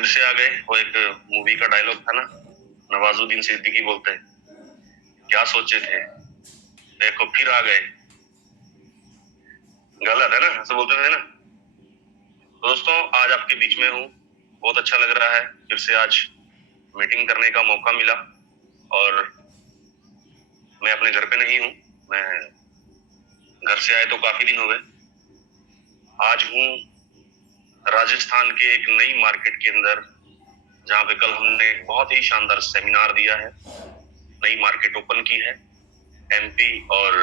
फिर से आ गए। वो एक मूवी का डायलॉग था ना, नवाजुद्दीन सिद्दीकी बोलते हैं, क्या सोचे थे, देखो फिर आ गए। गलत है ना, ऐसे बोलते थे ना। तो दोस्तों, आज आपके बीच में हूँ, बहुत अच्छा लग रहा है। फिर से आज मीटिंग करने का मौका मिला और मैं अपने घर पे नहीं हूँ। मैं घर से आए तो काफी दिन हो गए। आज हूँ राजस्थान के एक नई मार्केट के अंदर, जहाँ पे कल हमने बहुत ही शानदार सेमिनार दिया है। नई मार्केट ओपन की है। एमपी और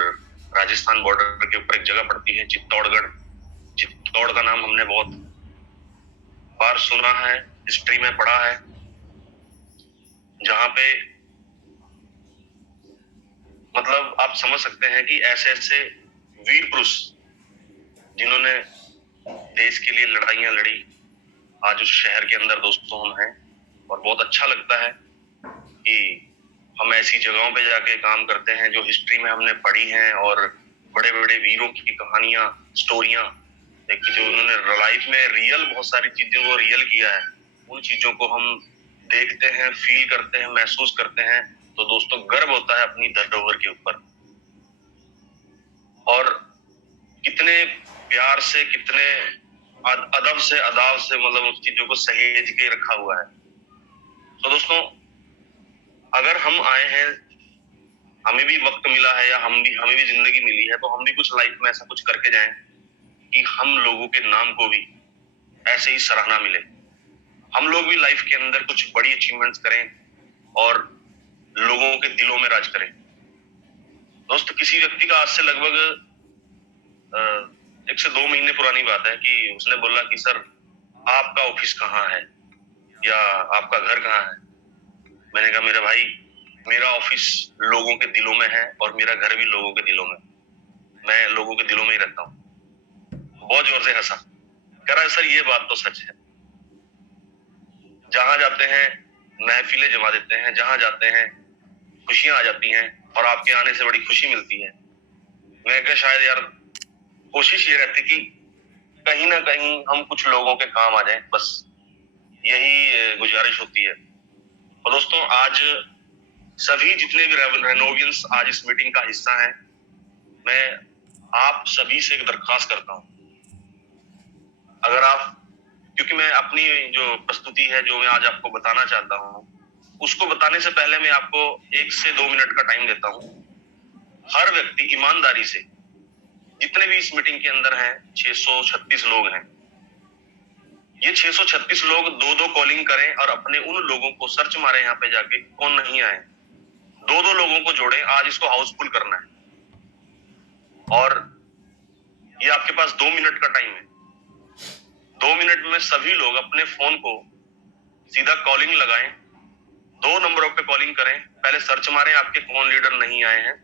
राजस्थान बॉर्डर के ऊपर एक जगह पड़ती है चित्तौड़गढ़। चित्तौड़ का नाम हमने बहुत बार सुना है, हिस्ट्री में पढ़ा है, जहाँ पे मतलब आप समझ सकते हैं कि ऐसे ऐसे वीर पुरुष जिन्होंने देश के लिए लड़ाइयां लड़ी, आज उस शहर के अंदर दोस्तों हम हैं। और बहुत अच्छा लगता है कि हम ऐसी जगहों पे जाके काम करते हैं जो हिस्ट्री में हमने पढ़ी हैं, और बड़े बड़े वीरों की कहानियां, स्टोरियां, जो उन्होंने लाइफ में रियल बहुत सारी चीजों को रियल किया है, उन चीजों को हम देखते हैं, फील करते हैं, महसूस करते हैं। तो दोस्तों, गर्व होता है अपनी धरोहर के ऊपर। और कितने प्यार से, कितने अदब से, अदाब से मतलब उस चीजों को सहेज के रखा हुआ है। तो दोस्तों, अगर हम आए हैं, हमें भी वक्त मिला है, या हमें भी जिंदगी मिली है, तो हम भी कुछ लाइफ में ऐसा कुछ करके जाएं कि हम लोगों के नाम को भी ऐसे ही सराहना मिले। हम लोग भी लाइफ के अंदर कुछ बड़ी अचीवमेंट्स करें और लोगों के दिलों में राज करें। दोस्त, किसी व्यक्ति का आज से लगभग 1 से 2 महीने पुरानी बात है कि उसने बोला कि सर, आपका ऑफिस कहाँ है या आपका घर कहाँ है। मैंने कहा, मेरे भाई, मेरा ऑफिस लोगों के दिलों में है और मेरा घर भी लोगों के दिलों में। मैं लोगों के दिलों में ही रहता हूँ। बहुत जोर से हंसा, कह रहा है सर ये बात तो सच है। जहां जाते हैं महफिलें जमा देते हैं, जहां जाते हैं खुशियां आ जाती हैं, और आपके आने से बड़ी खुशी मिलती है। मैं क्या, शायद यार कोशिश ये रहती कि कहीं ना कहीं हम कुछ लोगों के काम आ जाएं, बस यही गुजारिश होती है। और दोस्तों, आज सभी जितने भी रेनोवियंस आज इस मीटिंग का हिस्सा हैं, मैं आप सभी से एक दरखास्त करता हूँ। अगर आप, क्योंकि मैं अपनी जो प्रस्तुति है, जो मैं आज आपको बताना चाहता हूँ, उसको बताने से पहले मैं आपको 1 से 2 मिनट का टाइम देता हूँ। हर व्यक्ति ईमानदारी से, जितने भी इस मीटिंग के अंदर हैं, 636 लोग हैं, ये 636 लोग 2-2 कॉलिंग करें और अपने उन लोगों को सर्च मारे यहाँ पे जाके कौन नहीं आए, 2-2 लोगों को जोड़ें। आज इसको हाउसफुल करना है और ये आपके पास 2 मिनट का टाइम है। 2 मिनट में सभी लोग अपने फोन को सीधा कॉलिंग लगाएं, 2 नंबरों पे कॉलिंग करें। पहले सर्च मारें आपके कौन लीडर नहीं आए हैं,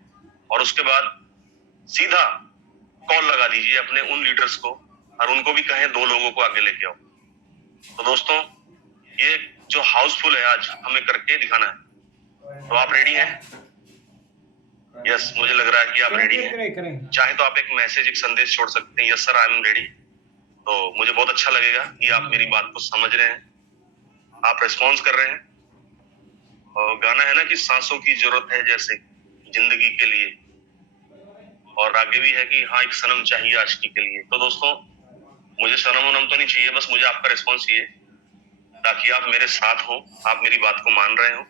और उसके बाद सीधा कॉल लगा दीजिए अपने उन लीडर्स को, और उनको भी कहें 2 लोगों को आगे लेके आओ। तो दोस्तों, ये जो हाउसफुल है आज हमें करके दिखाना है। तो आप रेडी हैं? यस, मुझे लग रहा है कि आप रेडी हैं। चाहे तो आप एक मैसेज, एक संदेश छोड़ सकते हैं, yes sir I am ready. तो मुझे बहुत अच्छा लगेगा कि आप मेरी बात को समझ रहे हैं, आप रिस्पॉन्स कर रहे हैं। और गाना है ना कि सांसों की जरूरत है जैसे जिंदगी के लिए, और आगे भी है कि हाँ, एक सनम चाहिए आशिकी के लिए। तो दोस्तों, मुझे सनम वनम तो नहीं चाहिए, बस मुझे आपका रिस्पॉन्स चाहिए, ताकि आप मेरे साथ हो, आप मेरी बात को मान रहे हो।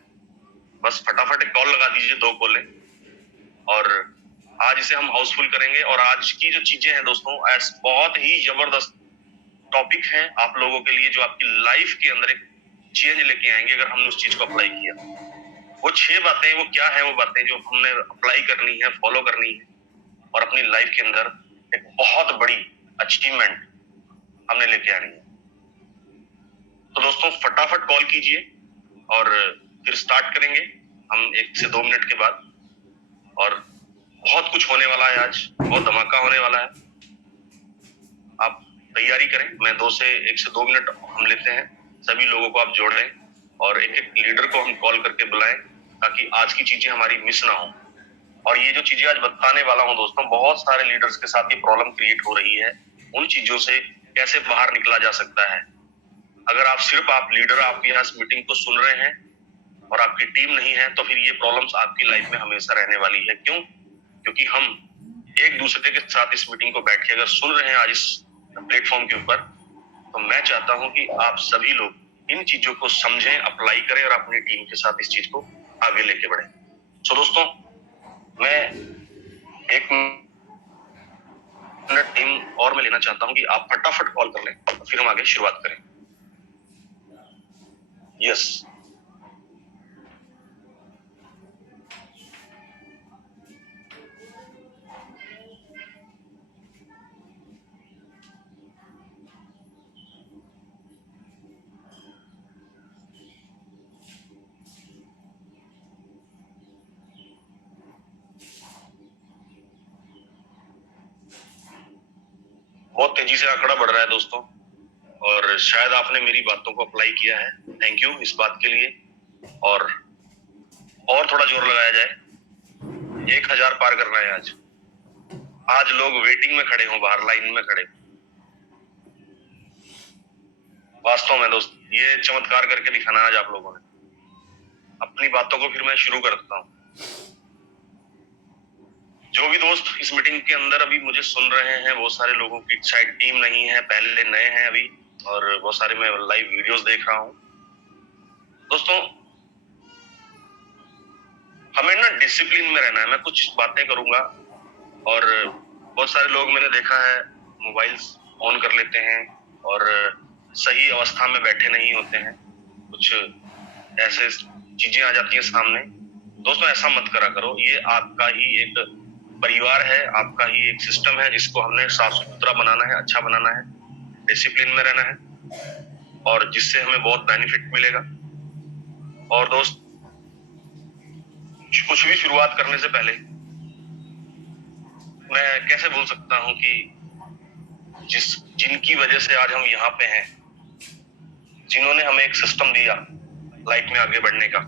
बस फटाफट एक कॉल लगा दीजिए, 2 कॉलें, और आज इसे हम हाउसफुल करेंगे। और आज की जो चीजें हैं दोस्तों, बहुत ही जबरदस्त टॉपिक है आप लोगों के लिए, जो आपकी लाइफ के अंदर एक चेंज लेके आएंगे अगर हमने उस चीज को अप्लाई किया। वो 6 बातें, वो क्या है वो बातें जो हमने अप्लाई करनी है, फॉलो करनी है, और अपनी लाइफ के अंदर एक बहुत बड़ी अचीवमेंट हमने लेके आनी है। तो दोस्तों, फटाफट कॉल कीजिए और फिर स्टार्ट करेंगे हम 1 से 2 मिनट के बाद। और बहुत कुछ होने वाला है आज, बहुत धमाका होने वाला है। आप तैयारी करें। मैं 1 से 2 मिनट हम लेते हैं, सभी लोगों को आप जोड़ लें और एक एक लीडर को हम कॉल करके बुलाएं, ताकि आज की चीजें हमारी मिस ना हो। और ये जो चीजें आज बताने वाला हूं दोस्तों, बहुत सारे लीडर्स के साथ ये प्रॉब्लम क्रिएट हो रही है। उन चीजों से कैसे बाहर निकला जा सकता है, अगर आप सिर्फ आप लीडर आप यहाँ इस मीटिंग को सुन रहे हैं और आपकी टीम नहीं है, तो फिर ये प्रॉब्लम्स आपकी लाइफ में हमेशा रहने वाली है। क्यों? क्योंकि हम एक दूसरे के साथ इस मीटिंग को बैठ के अगर सुन रहे हैं आज इस प्लेटफॉर्म के ऊपर, तो मैं चाहता हूं कि आप सभी लोग इन चीजों को समझें, अप्लाई करें और अपनी टीम के साथ इस चीज को आगे लेके बढ़ें। सो दोस्तों, मैं एक मिनट टीम और मैं लेना चाहता हूं कि आप फटाफट कॉल कर लें, फिर हम आगे शुरुआत करें। यस, बहुत तेजी से आंकड़ा बढ़ रहा है दोस्तों, और शायद आपने मेरी बातों को अप्लाई किया है। थैंक यू इस बात के लिए। और थोड़ा जोर लगाया जाए। 1000 पार करना है आज। आज लोग वेटिंग में खड़े हों, बाहर लाइन में खड़े। वास्तव में दोस्त, ये चमत्कार करके दिखाना आज आप लोगों ने। अपनी बातों को फिर मैं शुरू कर देता हूँ। जो भी दोस्त इस मीटिंग के अंदर अभी मुझे सुन रहे हैं, वो सारे लोगों की शायद टीम नहीं है, पहले नए हैं अभी, और बहुत सारे मैं लाइव वीडियोस देख रहा हूँ। दोस्तों, हमें ना डिसिप्लिन में रहना है। मैं कुछ बातें करूंगा, और बहुत सारे लोग मैंने देखा है मोबाइल्स ऑन कर लेते हैं और सही अवस्था में बैठे नहीं होते हैं। कुछ ऐसे चीजें आ जाती हैं सामने। दोस्तों, ऐसा मत करा करो। ये आपका ही एक परिवार है, आपका ही एक सिस्टम है जिसको हमने साफ सुथरा बनाना है, अच्छा बनाना है, डिसिप्लिन में रहना है, और जिससे हमें बहुत बेनिफिट मिलेगा। और दोस्त, कुछ भी शुरुआत करने से पहले मैं कैसे भूल सकता हूं कि जिनकी वजह से आज हम यहाँ पे हैं, जिन्होंने हमें एक सिस्टम दिया लाइफ में आगे बढ़ने का,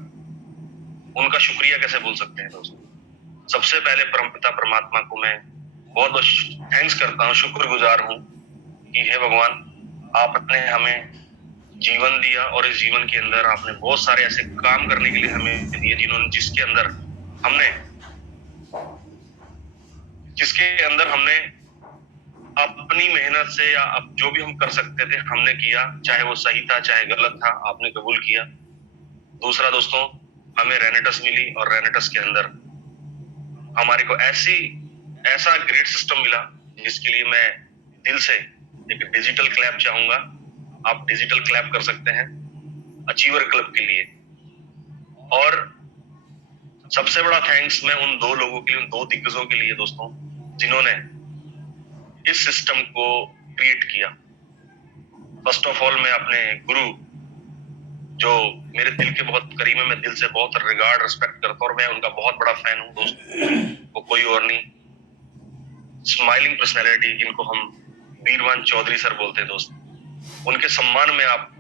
उनका शुक्रिया कैसे भूल सकते हैं दोस्तों। सबसे पहले परमपिता परमात्मा को मैं बहुत बहुत थैंक्स करता हूँ, शुक्रगुजार हूँ कि हे भगवान, आपने हमें जीवन दिया, और इस जीवन के अंदर आपने बहुत सारे ऐसे काम करने के लिए हमें दिए जिसके अंदर हमने अपनी मेहनत से या अब जो भी हम कर सकते थे हमने किया, चाहे वो सही था चाहे गलत था, आपने कबूल किया। दूसरा दोस्तों, हमें रेनेटस मिली, और रेनेटस के अंदर हमारे को ऐसा ग्रेट सिस्टम मिला जिसके लिए मैं दिल से एक डिजिटल क्लैप चाहूंगा। आप डिजिटल क्लैप कर सकते हैं अचीवर क्लब के लिए। और सबसे बड़ा थैंक्स मैं उन दो लोगों के लिए, उन दो दिग्गजों के लिए दोस्तों, जिन्होंने इस सिस्टम को क्रिएट किया। फर्स्ट ऑफ ऑल, मैं अपने गुरु, जो मेरे दिल के बहुत करीब है, मैं दिल से बहुत रिगार्ड रिस्पेक्ट करता हूँ, और मैं उनका बहुत बड़ा फैन हूँ दोस्त। वो कोई और नहीं, स्माइलिंग पर्सनैलिटी, जिनको हम वीरवान चौधरी सर बोलते हैं दोस्त। उनके सम्मान में आप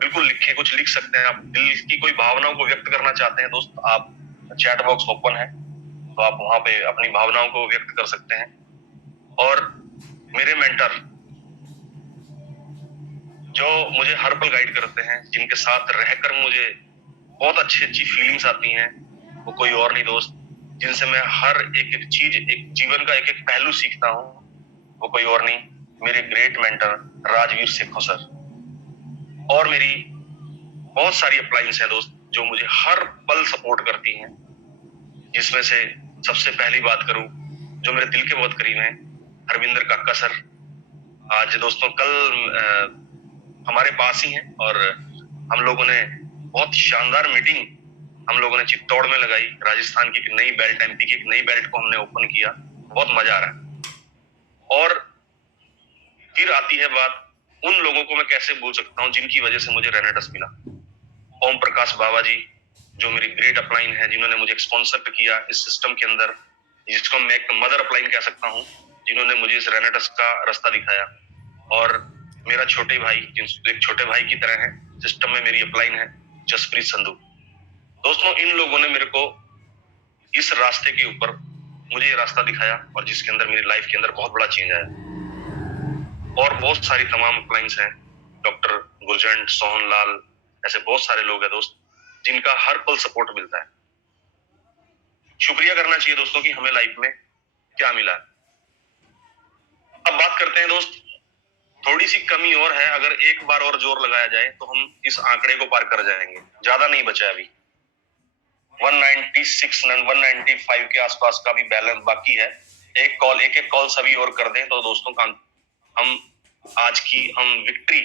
बिल्कुल कुछ लिख सकते हैं। आप दिल की कोई भावनाओं को व्यक्त करना चाहते हैं दोस्त, आप चैट बॉक्स ओपन है, तो आप वहां पे अपनी भावनाओं को व्यक्त कर सकते हैं। और मेरे मेंटर, जो मुझे हर पल गाइड करते हैं, जिनके साथ रहकर मुझे बहुत अच्छी फीलिंग्स आती हैं, वो कोई और नहीं दोस्त, जिनसे मैं हर एक चीज, एक जीवन का एक पहलू सीखता हूँ, वो कोई और नहीं, मेरे great mentor Rajveer Sekhon sir. और मेरी बहुत सारी अप्लाइंस है दोस्त, जो मुझे हर पल सपोर्ट करती हैं, जिसमें से सबसे पहली बात करूं, जो मेरे दिल के बहुत करीब हैं, हरविंदर काका सर। आज दोस्तों, कल हमारे पास ही हैं, और हम लोगों ने बहुत शानदार मीटिंग हम लोगों ने चित्तौड़ में लगाई। राजस्थान की एक नई बेल्ट, एमपी की एक नई बेल्ट को हमने ओपन किया। बहुत मजा आ रहा है। और फिर आती है बात, उन लोगों को मैं कैसे भूल सकता हूँ जिनकी वजह से मुझे रेनेटस मिला। ओम प्रकाश बाबा जी, जो मेरी ग्रेट अपलाइन है, जिन्होंने मुझे स्पॉन्सर किया इस सिस्टम के अंदर, जिसको मैं एक मदर अपलाइन कह सकता हूँ, जिन्होंने मुझे इस रेनेटस का रास्ता दिखाया। और मेरा छोटे भाई, एक छोटे भाई की तरह है सिस्टम में, मेरी अपलाइन है जसप्रीत संधू। दोस्तों, इन लोगों ने मेरे को इस रास्ते के ऊपर मुझे ये रास्ता दिखाया, और जिसके अंदर मेरी लाइफ के अंदर बहुत बड़ा चेंज आया। और बहुत सारी तमाम अपलाइंस हैं डॉक्टर गुरजंट, सोहनलाल, ऐसे बहुत सारे लोग हैं दोस्त जिनका हर पल सपोर्ट मिलता है। शुक्रिया करना चाहिए दोस्तों कि हमें लाइफ में क्या मिला। अब बात करते हैं दोस्त, थोड़ी सी कमी और है, अगर एक बार और जोर लगाया जाए तो हम इस आंकड़े को पार कर जाएंगे। ज्यादा नहीं बचा अभी, 196 195 के आसपास का भी बैलेंस बाकी है। एक कॉल सभी और कर दें तो दोस्तों का हम आज की विक्ट्री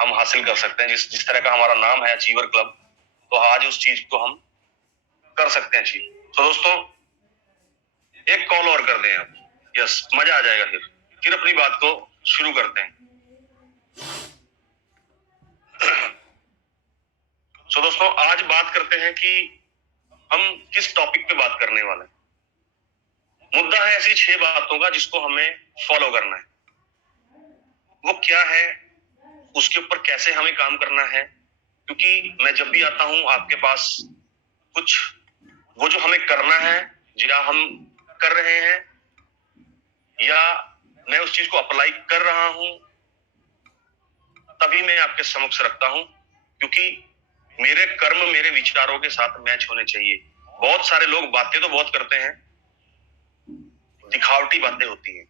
हम हासिल कर सकते हैं। जिस तरह का हमारा नाम है अचीवर क्लब, तो आज उस चीज को हम कर सकते हैं अचीव। तो दोस्तों एक कॉल और कर दें आप, यस, मजा आ जाएगा। फिर अपनी बात को शुरू करते हैं। तो दोस्तों आज बात करते हैं कि हम किस टॉपिक पे बात करने वाले हैं। मुद्दा है ऐसी 6 बातों का जिसको हमें फॉलो करना है। वो क्या है, उसके ऊपर कैसे हमें काम करना है, क्योंकि मैं जब भी आता हूं आपके पास कुछ वो जो हमें करना है, या हम कर रहे हैं, या मैं उस चीज को अप्लाई कर रहा हूं, तभी मैं आपके समक्ष रखता हूं, क्योंकि मेरे कर्म मेरे विचारों के साथ मैच होने चाहिए। बहुत सारे लोग बातें तो बहुत करते हैं, दिखावटी बातें होती हैं,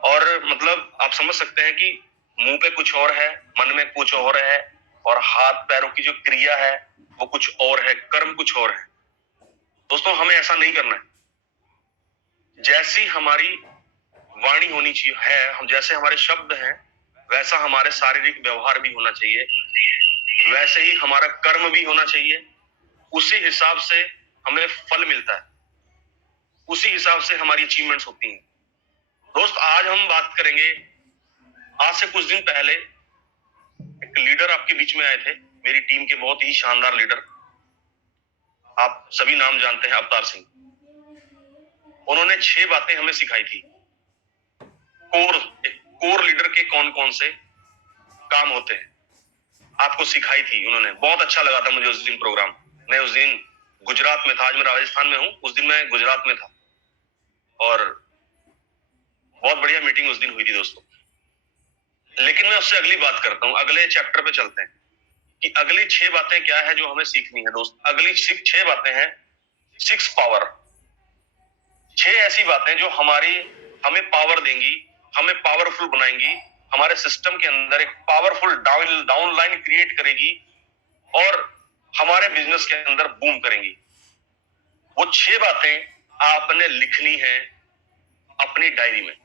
और मतलब आप समझ सकते हैं कि मुंह पे कुछ और है, मन में कुछ और है, और हाथ पैरों की जो क्रिया है वो कुछ और है, कर्म कुछ और है। दोस्तों हमें ऐसा नहीं करना है। जैसी हमारी वाणी होनी चाहिए है, हम जैसे हमारे शब्द हैं, वैसा हमारे शारीरिक व्यवहार भी होना चाहिए, वैसे ही हमारा कर्म भी होना चाहिए। उसी हिसाब से हमें फल मिलता है, उसी हिसाब से हमारी अचीवमेंट्स होती हैं। दोस्त आज हम बात करेंगे, आज से कुछ दिन पहले एक लीडर आपके बीच में आए थे, मेरी टीम के बहुत ही शानदार लीडर, आप सभी नाम जानते हैं, अवतार सिंह। उन्होंने 6 बातें हमें सिखाई थी। कोर लीडर के कौन कौन से काम होते हैं आपको सिखाई थी उन्होंने। बहुत अच्छा लगा था मुझे उस दिन प्रोग्राम। मैं उस दिन गुजरात में था, आज मैं राजस्थान में हूं, उस दिन मैं गुजरात में था, और बहुत बढ़िया मीटिंग उस दिन हुई थी दोस्तों। लेकिन मैं उससे अगली बात करता हूं, अगले चैप्टर पे चलते हैं कि अगली 6 बातें क्या है जो हमें सीखनी है। दोस्त अगली 6 बातें हैं 6 पावर। 6 ऐसी बातें जो हमें पावर देंगी, हमें पावरफुल बनाएंगी, हमारे सिस्टम के अंदर एक पावरफुल डाउन लाइन क्रिएट करेगी, और हमारे बिजनेस के अंदर बूम करेंगी। वो 6 बातें आपने लिखनी है अपनी डायरी में।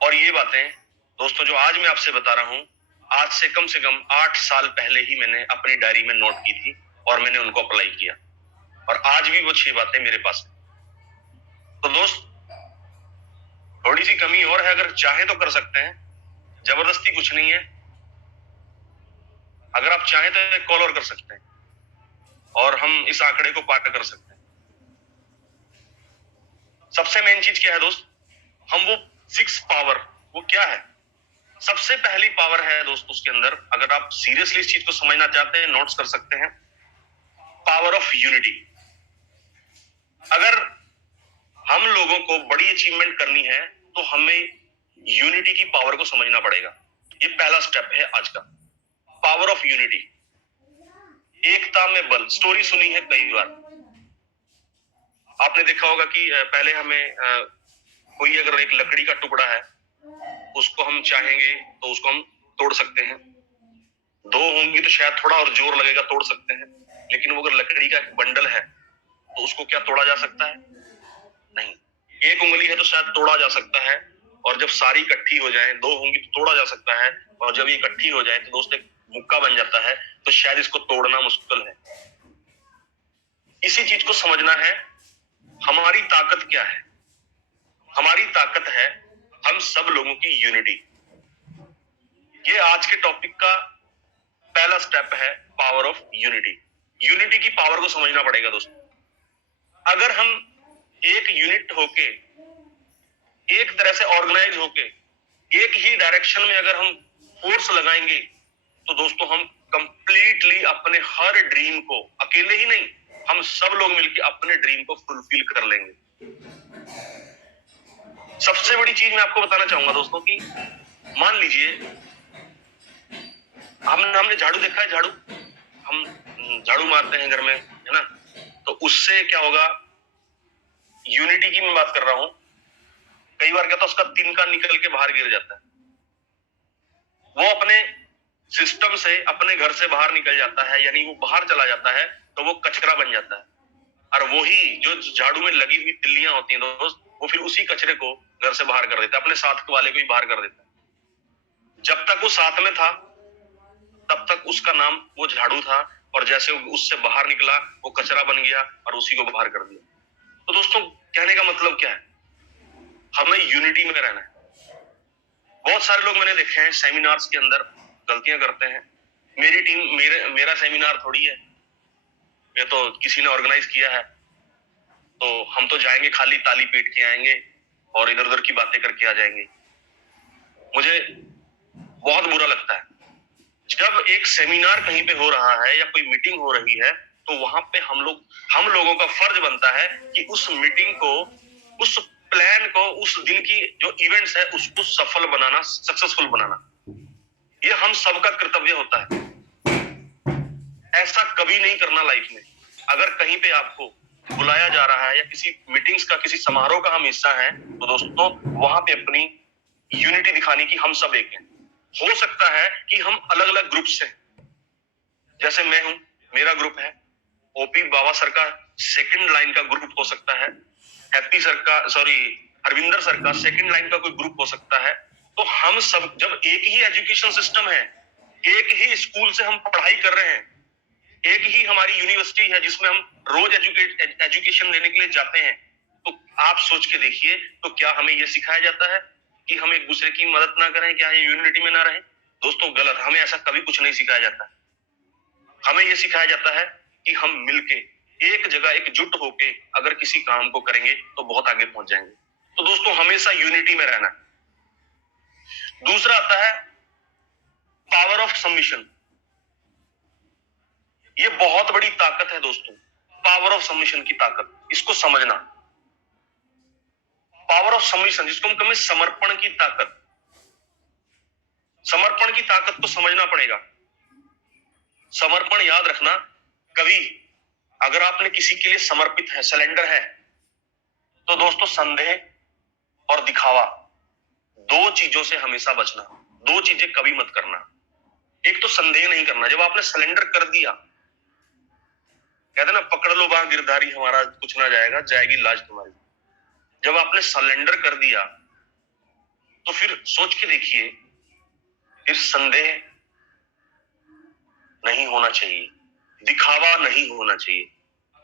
और ये बातें दोस्तों जो आज मैं आपसे बता रहा हूं, आज से कम 8 साल पहले ही मैंने अपनी डायरी में नोट की थी, और मैंने उनको अप्लाई किया, और आज भी वो 6 बातें मेरे पास है। तो दोस्त थोड़ी सी कमी और है, अगर चाहे तो कर सकते हैं, जबरदस्ती कुछ नहीं है। अगर आप चाहें तो एक कॉल और कर सकते हैं, और हम इस आंकड़े को पार कर सकते हैं। सबसे मेन चीज क्या है दोस्त, हम वो 6 पावर, वो क्या है? सबसे पहली पावर है दोस्त उसके अंदर, अगर आप सीरियसली इस चीज को समझना चाहते हैं, नोट्स कर सकते हैं, पावर ऑफ यूनिटी। अगर हम लोगों को बड़ी अचीवमेंट करनी है तो हमें यूनिटी की पावर को समझना पड़ेगा। ये पहला स्टेप है आज का, पावर ऑफ यूनिटी। एकता में बल, स्टोरी सुनी है कई बार, आपने देखा होगा कि पहले हमें कोई अगर एक लकड़ी का टुकड़ा है, उसको हम चाहेंगे तो उसको हम तोड़ सकते हैं। 2 होंगी तो शायद थोड़ा और जोर लगेगा, तोड़ सकते हैं। लेकिन वो अगर लकड़ी का एक बंडल है तो उसको क्या तोड़ा जा सकता है? नहीं। एक उंगली है तो शायद तोड़ा जा सकता है, और जब सारी इकट्ठी हो जाए, 2 होंगी तो तोड़ा जा सकता है, और जब ये इकट्ठी हो जाए तो दोस्त एक मुक्का बन जाता है, तो शायद इसको तोड़ना मुश्किल है। इसी चीज को समझना है, हमारी ताकत क्या है? हमारी ताकत है हम सब लोगों की यूनिटी। ये आज के टॉपिक का पहला स्टेप है, पावर ऑफ यूनिटी। यूनिटी की पावर को समझना पड़ेगा दोस्तों। अगर हम एक यूनिट होके, एक तरह से ऑर्गेनाइज होके, एक ही डायरेक्शन में अगर हम फोर्स लगाएंगे, तो दोस्तों हम कंप्लीटली अपने हर ड्रीम को, अकेले ही नहीं, हम सब लोग मिलकर अपने ड्रीम को फुलफिल कर लेंगे। सबसे बड़ी चीज मैं आपको बताना चाहूंगा दोस्तों कि मान लीजिए हमने झाड़ू देखा है, झाड़ू हम झाड़ू मारते हैं घर में, है ना? तो उससे क्या होगा, यूनिटी की मैं बात कर रहा हूं। कई बार क्या होता है, उसका तिनका निकल के बाहर गिर जाता है, वो अपने सिस्टम से, अपने घर से बाहर निकल जाता है, यानी वो बाहर चला जाता है, तो वो कचरा बन जाता है। और वही जो झाड़ू में लगी हुई तिल्लियां होती हैं दोस्त, वो फिर उसी कचरे को घर से बाहर कर देता है, अपने साथ वाले को ही बाहर कर देता है। जब तक वो साथ में था तब तक उसका नाम वो झाड़ू था, और जैसे उससे बाहर निकला वो कचरा बन गया और उसी को बाहर कर दिया। तो दोस्तों, कहने का मतलब क्या है, हमें यूनिटी में रहना है। बहुत सारे लोग मैंने देखे हैं सेमिनार्स के अंदर गलतियां करते हैं। मेरी टीम, मेरा सेमिनार थोड़ी है, ये तो किसी ने ऑर्गेनाइज किया है, तो हम तो जाएंगे खाली ताली पीट के आएंगे और इधर उधर की बातें करके आ जाएंगे। मुझे बहुत बुरा लगता है जब एक सेमिनार कहीं पे हो रहा है या कोई मीटिंग हो रही है, तो वहां पे हम लोगों का फर्ज बनता है कि उस मीटिंग को, उस प्लान को, उस दिन की जो इवेंट्स है उसको सफल बनाना, सक्सेसफुल बनाना, ये हम सबका कर्तव्य होता है। ऐसा कभी नहीं करना लाइफ में। अगर कहीं पे आपको बुलाया जा रहा है या किसी मीटिंग्स का, किसी समारोह का हम हिस्सा हैं, तो दोस्तों वहां पे अपनी यूनिटी दिखाने की हम सब एक हैं। हो सकता है कि हम अलग अलग ग्रुप से, जैसे मैं हूं, मेरा ग्रुप है, ओपी बाबा सर का सेकंड लाइन का ग्रुप हो सकता है, हैप्पी सर का, सॉरी, हरविंदर सर का सेकंड लाइन का कोई ग्रुप हो सकता है। तो हम सब जब एक ही एजुकेशन सिस्टम है, एक ही स्कूल से हम पढ़ाई कर रहे हैं, एक ही हमारी यूनिवर्सिटी है जिसमें हम रोज एजुकेशन लेने के लिए जाते हैं, तो आप सोच के देखिए, तो क्या हमें यह सिखाया जाता है कि हम एक दूसरे की मदद ना करें, क्या ये यूनिटी में ना रहें? दोस्तों गलत, हमें ऐसा कभी कुछ नहीं सिखाया जाता। हमें यह सिखाया जाता है कि हम मिलके एक जगह एकजुट होके अगर किसी काम को करेंगे तो बहुत आगे पहुंच जाएंगे। तो दोस्तों हमेशा यूनिटी में रहना। दूसरा आता है पावर ऑफ सबमिशन। ये बहुत बड़ी ताकत है दोस्तों, पावर ऑफ सबमिशन की ताकत, इसको समझना। पावर ऑफ सबमिशन, जिसको हम कहें समर्पण की ताकत, समर्पण की ताकत को समझना पड़ेगा। समर्पण याद रखना, कभी अगर आपने किसी के लिए समर्पित है, सरेंडर है, तो दोस्तों संदेह और दिखावा, दो चीजों से हमेशा बचना। दो चीजें कभी मत करना। एक तो संदेह नहीं करना, जब आपने सरेंडर कर दिया, कहते ना पकड़ लो बाह गिरधारी, हमारा कुछ ना जाएगा, जाएगी लाज तुम्हारी। जब आपने सरेंडर कर दिया तो फिर सोच के देखिए, फिर संदेह नहीं होना चाहिए, दिखावा नहीं होना चाहिए।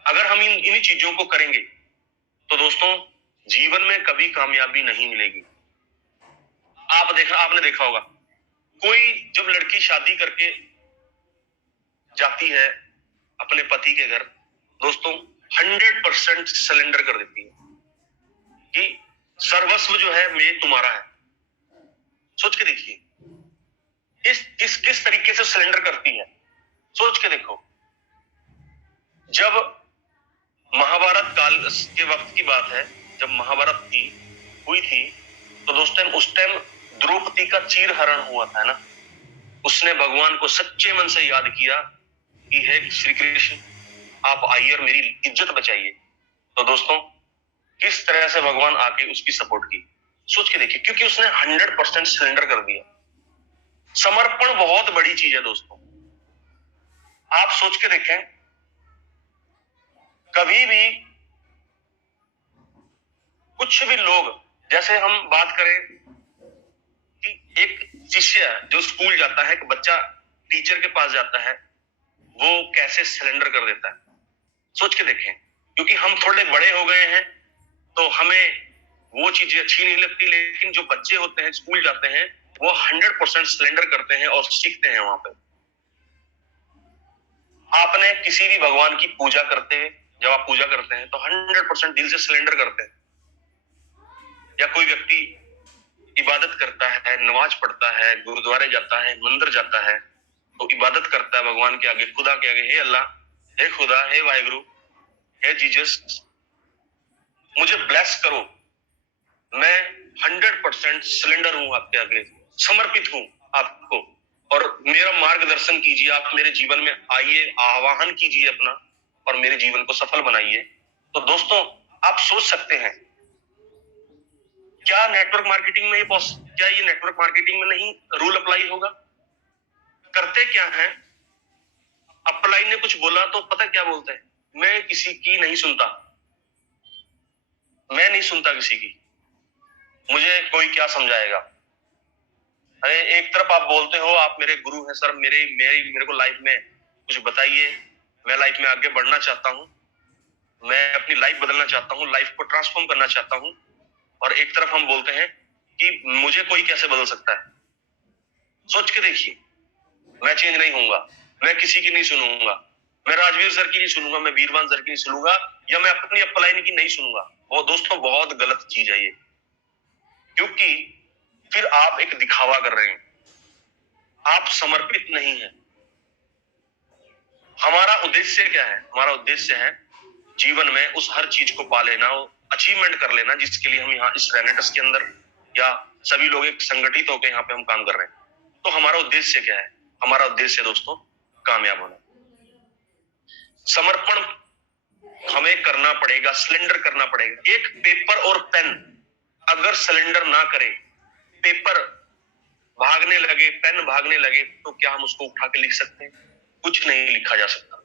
अगर हम इन चीजों को करेंगे तो दोस्तों जीवन में कभी कामयाबी नहीं मिलेगी। आपने देखा होगा, कोई जब लड़की शादी करके जाती है अपने पति के घर, दोस्तों 100% सरेंडर कर देती है कि सर्वस्व जो है मैं तुम्हारा है। सोच के देखिए किस तरीके से सरेंडर करती है, सोच के देखो। जब महाभारत काल के वक्त की बात है, जब महाभारत हुई थी, तो दोस्तों उस टाइम द्रौपदी का चीरहरण हुआ था ना। उसने भगवान को सच्चे मन से याद किया कि हे श्री कृष्ण, आप आइए और मेरी इज्जत बचाइए। तो दोस्तों किस तरह से भगवान आके उसकी सपोर्ट की, सोच के देखिए, क्योंकि उसने 100% सरेंडर कर दिया। समर्पण बहुत बड़ी चीज है दोस्तों। आप सोच के देखें, कभी भी कुछ भी लोग, जैसे हम बात करें कि एक शिष्य जो स्कूल जाता है, एक बच्चा टीचर के पास जाता है, वो कैसे सरेंडर कर देता है, सोच के देखें। क्योंकि हम थोड़े बड़े हो गए हैं तो हमें वो चीजें अच्छी नहीं लगती, लेकिन जो बच्चे होते हैं, स्कूल जाते हैं, वो 100% सरेंडर करते हैं और सीखते हैं वहां पे। आपने किसी भी भगवान की पूजा करते हैं, जब आप पूजा करते हैं तो 100% दिल से सरेंडर करते हैं। या कोई व्यक्ति इबादत करता है, नमाज पढ़ता है, गुरुद्वारे जाता है, मंदिर जाता है, तो इबादत करता है भगवान के आगे, खुदा के आगे, हे अल्लाह, हे खुदा, हे वाहिगुरु, हे जीसस, मुझे ब्लेस करो, मैं 100% सरेंडर हूं आपके आगे, समर्पित हूं आपको, और मेरा मार्गदर्शन कीजिए, आप मेरे जीवन में आइए, आह्वान कीजिए अपना, और मेरे जीवन को सफल बनाइए। तो दोस्तों, आप सोच सकते हैं, क्या नेटवर्क मार्केटिंग में क्या ये नेटवर्क मार्केटिंग में नहीं रूल अप्लाई होगा? करते क्या है, अपलाइन ने कुछ बोला तो पता क्या बोलते हैं, मैं किसी की नहीं सुनता, मैं नहीं सुनता किसी की, मुझे कोई क्या समझाएगा। अरे एक तरफ आप बोलते हो आप मेरे गुरु हैं सर, मेरे को लाइफ में कुछ बताइए, मैं लाइफ में आगे बढ़ना चाहता हूँ, मैं अपनी लाइफ बदलना चाहता हूँ, लाइफ को ट्रांसफॉर्म करना चाहता हूँ, और एक तरफ हम बोलते हैं कि मुझे कोई कैसे बदल सकता है। सोच के देखिए, मैं चेंज नहीं होऊंगा, मैं किसी की नहीं सुनूंगा, मैं राजवीर सर की नहीं सुनूंगा, मैं वीरवान सर की नहीं सुनूंगा, या मैं अपनी अपलाइन की नहीं सुनूंगा। वो दोस्तों बहुत गलत चीज है ये, क्योंकि फिर आप एक दिखावा कर रहे हैं, आप समर्पित नहीं है। हमारा उद्देश्य क्या है? हमारा उद्देश्य है जीवन में उस हर चीज को पा लेना, अचीवमेंट कर लेना, जिसके लिए हम यहाँ इस रेनेटस के अंदर या सभी लोग एक संगठित होकर यहाँ पे हम काम कर रहे हैं। तो हमारा उद्देश्य क्या है? हमारा उद्देश्य दोस्तों कामयाब होना। समर्पण हमें करना पड़ेगा, सिलेंडर करना पड़ेगा। एक पेपर और पेन अगर सिलेंडर ना करे, पेपर भागने लगे, पेन भागने लगे, तो क्या हम उसको उठा के लिख सकते हैं? कुछ नहीं लिखा जा सकता।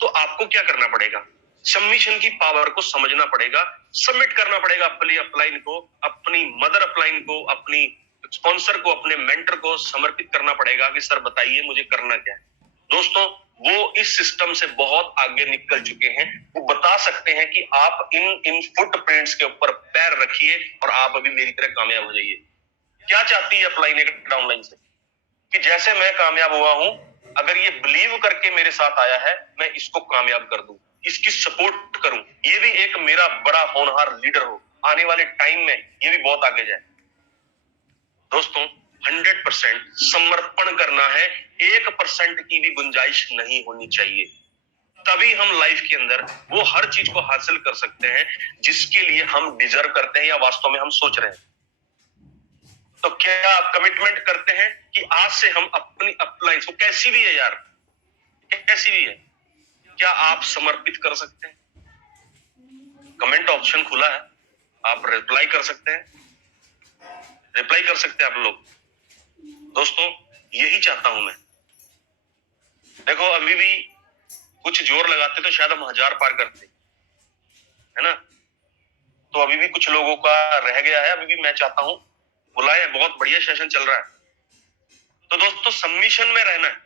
तो आपको क्या करना पड़ेगा? सबमिशन की पावर को समझना पड़ेगा, सबमिट करना पड़ेगा अपनी अपलाइन को, अपनी मदर अपलाइन को, अपनी स्पॉन्सर को, अपने मेंटर को समर्पित करना पड़ेगा कि सर बताइए मुझे करना क्या है। दोस्तों, वो इस सिस्टम से बहुत आगे निकल चुके हैं, वो बता सकते हैं कि आप इन फुटप्रिंट्स के ऊपर पैर रखिए और आप अभी मेरी तरह कामयाब हो जाइए। क्या चाहती है अपलाइन एक डाउनलाइन से? कि जैसे मैं कामयाब हुआ हूं, अगर ये बिलीव करके मेरे साथ आया है, मैं इसको कामयाब कर दूं, इसकी सपोर्ट करूं, ये भी एक मेरा बड़ा होनहार लीडर हो, आने वाले टाइम में ये भी बहुत आगे जाए। दोस्तों, 100% समर्पण करना है, 1% की भी गुंजाइश नहीं होनी चाहिए। तभी हम लाइफ के अंदर वो हर चीज को हासिल कर सकते हैं जिसके लिए हम डिजर्व करते हैं या वास्तव में हम सोच रहे हैं। तो क्या आप कमिटमेंट करते हैं कि आज से हम अपनी अपलाइन को, कैसी भी है यार, कैसी भी है, क्या आप समर्पित कर सकते हैं? कमेंट ऑप्शन खुला है, आप रिप्लाई कर सकते हैं, रिप्लाई कर सकते हैं आप लोग। दोस्तों, यही चाहता हूं मैं। देखो, अभी भी कुछ जोर लगाते तो शायद हम 1000 पार करते, है ना? तो अभी भी कुछ लोगों का रह गया है, अभी भी मैं चाहता हूं बुलाए, बहुत बढ़िया सेशन चल रहा है। तो दोस्तों, सबमिशन में रहना है,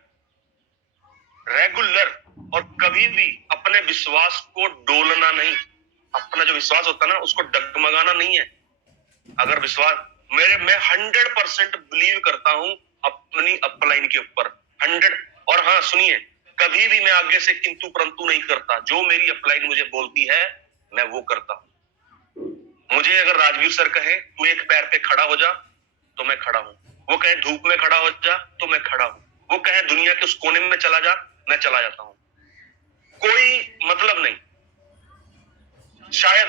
रेगुलर, और कभी भी अपने विश्वास को डोलना नहीं। अपना जो विश्वास होता है ना, उसको डगमगाना नहीं है। अगर विश्वास मैं 100% बिलीव करता हूं अपनी अपलाइन के ऊपर, 100। और हाँ सुनिए, कभी भी मैं आगे से किंतु परंतु नहीं करता। जो मेरी अपलाइन मुझे बोलती है मैं वो करता हूं। मुझे अगर राजवीर सर कहे तू एक पैर पे खड़ा हो जा, तो मैं खड़ा हूं। वो कहे धूप में खड़ा हो जा, तो मैं खड़ा हूं। वो कहे दुनिया के उस कोने में चला जा, मैं चला जाता हूं। कोई मतलब नहीं। शायद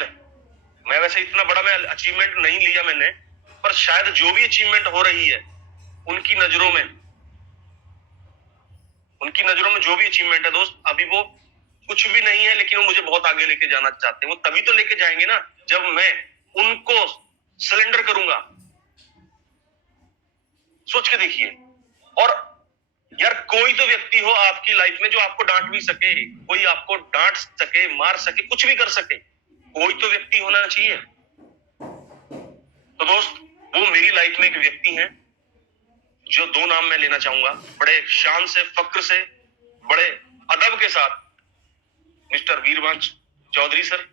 मैं वैसे इतना बड़ा मैं अचीवमेंट नहीं लिया मैंने, पर शायद जो भी अचीवमेंट हो रही है उनकी नजरों में जो भी अचीवमेंट है दोस्त, अभी वो कुछ भी नहीं है, लेकिन वो मुझे बहुत आगे लेके जाना चाहते हैं। वो तभी तो लेके जाएंगे ना जब मैं उनको सिलेंडर करूंगा। सोच के देखिए। और यार, कोई तो व्यक्ति हो आपकी लाइफ में जो आपको डांट भी सके, कोई आपको डांट सके, मार सके, कुछ भी कर सके, कोई तो व्यक्ति होना चाहिए। तो दोस्त, वो मेरी लाइफ में एक व्यक्ति हैं, जो 2 नाम मैं लेना चाहूंगा बड़े शान से, फक्र से, बड़े अदब के साथ, मिस्टर वीरवंश चौधरी सर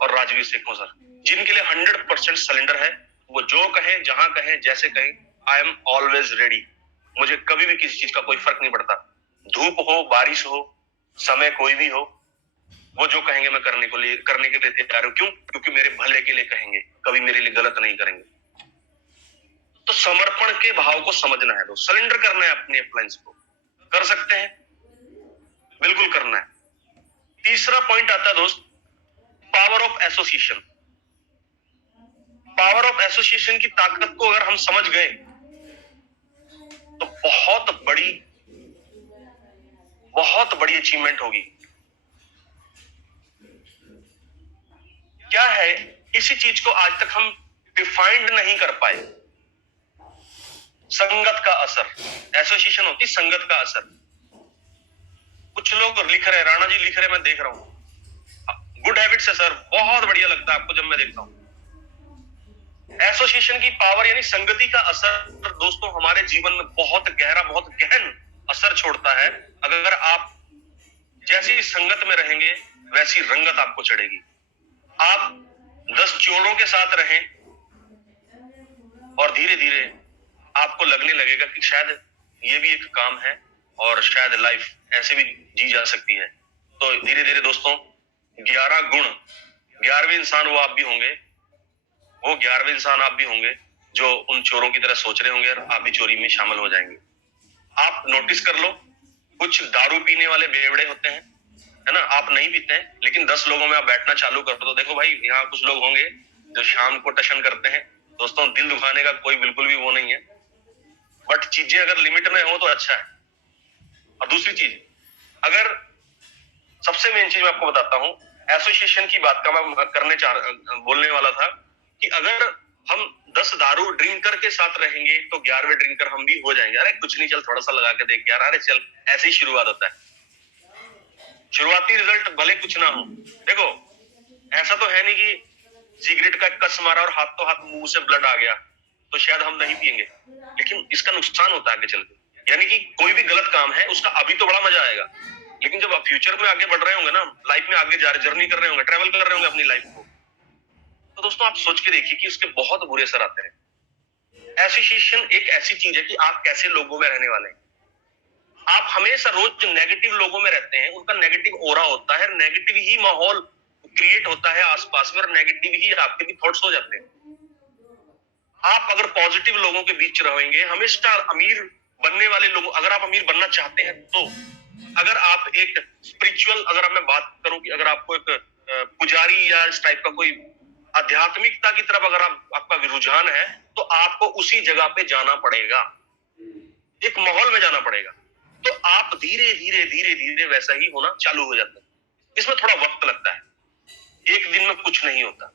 और राजवीर सेखों सर, जिनके लिए 100% सिलेंडर है। वो जो कहें, जहां कहें, जैसे कहें, आई एम ऑलवेज रेडी। मुझे कभी भी किसी चीज का कोई फर्क नहीं पड़ता, धूप हो, बारिश हो, समय कोई भी हो, वो जो कहेंगे मैं करने के लिए तैयार हूं। क्यों? क्योंकि मेरे भले के लिए कहेंगे, कभी मेरे लिए गलत नहीं करेंगे। तो समर्पण के भाव को समझना है दोस्त, सरेंडर करना है अपने अप्लायंस को। कर सकते हैं, बिल्कुल करना है। तीसरा पॉइंट आता है दोस्त, power of association. Power of association की ताकत को अगर हम समझ गए बहुत बड़ी अचीवमेंट होगी। क्या है, इसी चीज को आज तक हम डिफाइंड नहीं कर पाए। संगत का असर, एसोसिएशन होती संगत का असर। कुछ लोग लिख रहे, राणा जी लिख रहे, मैं देख रहा हूं, गुड हैबिट्स है सर, बहुत बढ़िया लगता है आपको जब मैं देखता हूं। एसोसिएशन की पावर यानी संगति का असर दोस्तों हमारे जीवन में बहुत गहरा, बहुत गहन असर छोड़ता है। अगर आप जैसी संगत में रहेंगे वैसी रंगत आपको चढ़ेगी। आप 10 चोरों के साथ रहें और धीरे धीरे आपको लगने लगेगा कि शायद ये भी एक काम है और शायद लाइफ ऐसे भी जी जा सकती है। तो धीरे धीरे दोस्तों 11 गुण, 11वें इंसान वो आप भी होंगे, वो 11वें इंसान आप भी होंगे जो उन चोरों की तरह सोच रहे होंगे और आप भी चोरी में शामिल हो जाएंगे। आप नोटिस कर लो, कुछ दारू पीने वाले बेवड़े होते हैं, है ना, आप नहीं पीते हैं, लेकिन 10 लोगों में आप बैठना चालू कर दो, देखो भाई यहाँ कुछ लोग होंगे जो शाम को टशन करते हैं। दोस्तों दिल दुखाने का कोई बिल्कुल भी वो नहीं है, बट चीजें अगर लिमिट में हो तो अच्छा है। और दूसरी चीज, अगर सबसे मेन चीज मैं आपको बताता हूँ, एसोसिएशन की बात का मैं बोलने वाला था कि अगर हम 10 दारू ड्रिंकर के साथ रहेंगे तो 11वें ड्रिंकर हम भी हो जाएंगे। अरे कुछ नहीं, चल थोड़ा सा लगा के देख यार, अरे चल, ऐसे ही शुरुआत होता है। शुरुआती रिजल्ट भले कुछ ना हो, देखो ऐसा तो है नहीं कि सिगरेट का कस मारा और हाथ मुंह से ब्लड आ गया तो शायद हम नहीं पिएंगे, लेकिन इसका नुकसान होता है आगे चल के। यानी कि कोई भी गलत काम है उसका अभी तो बड़ा मजा आएगा, लेकिन जब आप फ्यूचर में आगे बढ़ रहे होंगे ना, लाइफ में आगे जर्नी कर रहे होंगे, ट्रेवल कर रहे होंगे अपनी लाइफ को, तो दोस्तों आप सोच के देखिए कि उसके बहुत बुरे असर आते हैं। एसोसिएशन एक ऐसी चीज है कि आप कैसे लोगों में रहने वाले हैं। आप हमेशा रोज नेगेटिव लोगों में रहते हैं, उनका नेगेटिव ओरा होता है, नेगेटिव ही माहौल क्रिएट होता है आसपास में और नेगेटिव ही आपके भी थॉट्स हो जाते हैं। आप अगर पॉजिटिव लोगों के बीच रहेंगे, हमेशा अमीर बनने वाले लोग, अगर आप अमीर बनना चाहते हैं तो, अगर आप एक स्पिरिचुअल, अगर मैं बात करूं कि अगर आपको एक पुजारी या इस टाइप का कोई आध्यात्मिकता की तरफ अगर आपका रुझान है तो आपको उसी जगह पे जाना पड़ेगा, एक माहौल में जाना पड़ेगा, तो आप धीरे धीरे धीरे धीरे वैसा ही होना चालू हो जाता है। इसमें थोड़ा वक्त लगता है, एक दिन में कुछ नहीं होता।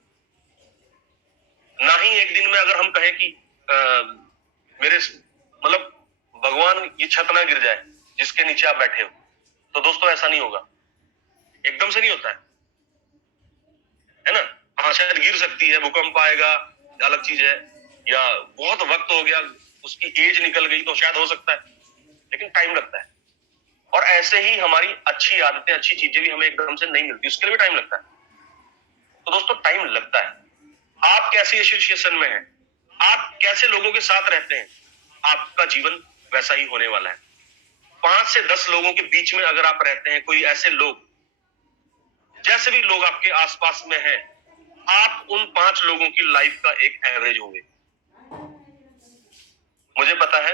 ना ही एक दिन में अगर हम कहें कि मेरे मतलब भगवान ये छत ना गिर जाए जिसके नीचे आप बैठे हो, तो दोस्तों ऐसा नहीं होगा, एकदम से नहीं होता है ना। हाँ शायद गिर सकती है, भूकंप आएगा, अलग चीज है, या बहुत वक्त हो गया, उसकी एज निकल गई तो शायद हो सकता है, लेकिन टाइम लगता है। और ऐसे ही हमारी अच्छी आदतें, अच्छी चीजें भी हमें एकदम से नहीं मिलती, उसके लिए भी टाइम लगता है। तो दोस्तों टाइम लगता है। आप कैसी एसोसिएशन में हैं, आप कैसे लोगों के साथ रहते हैं, आपका जीवन वैसा ही होने वाला है। 5 से 10 लोगों के बीच में अगर आप रहते हैं, कोई ऐसे लोग, जैसे भी लोग आपके आसपास में हैं, आप उन 5 लोगों की लाइफ का एक एवरेज होंगे। मुझे पता है,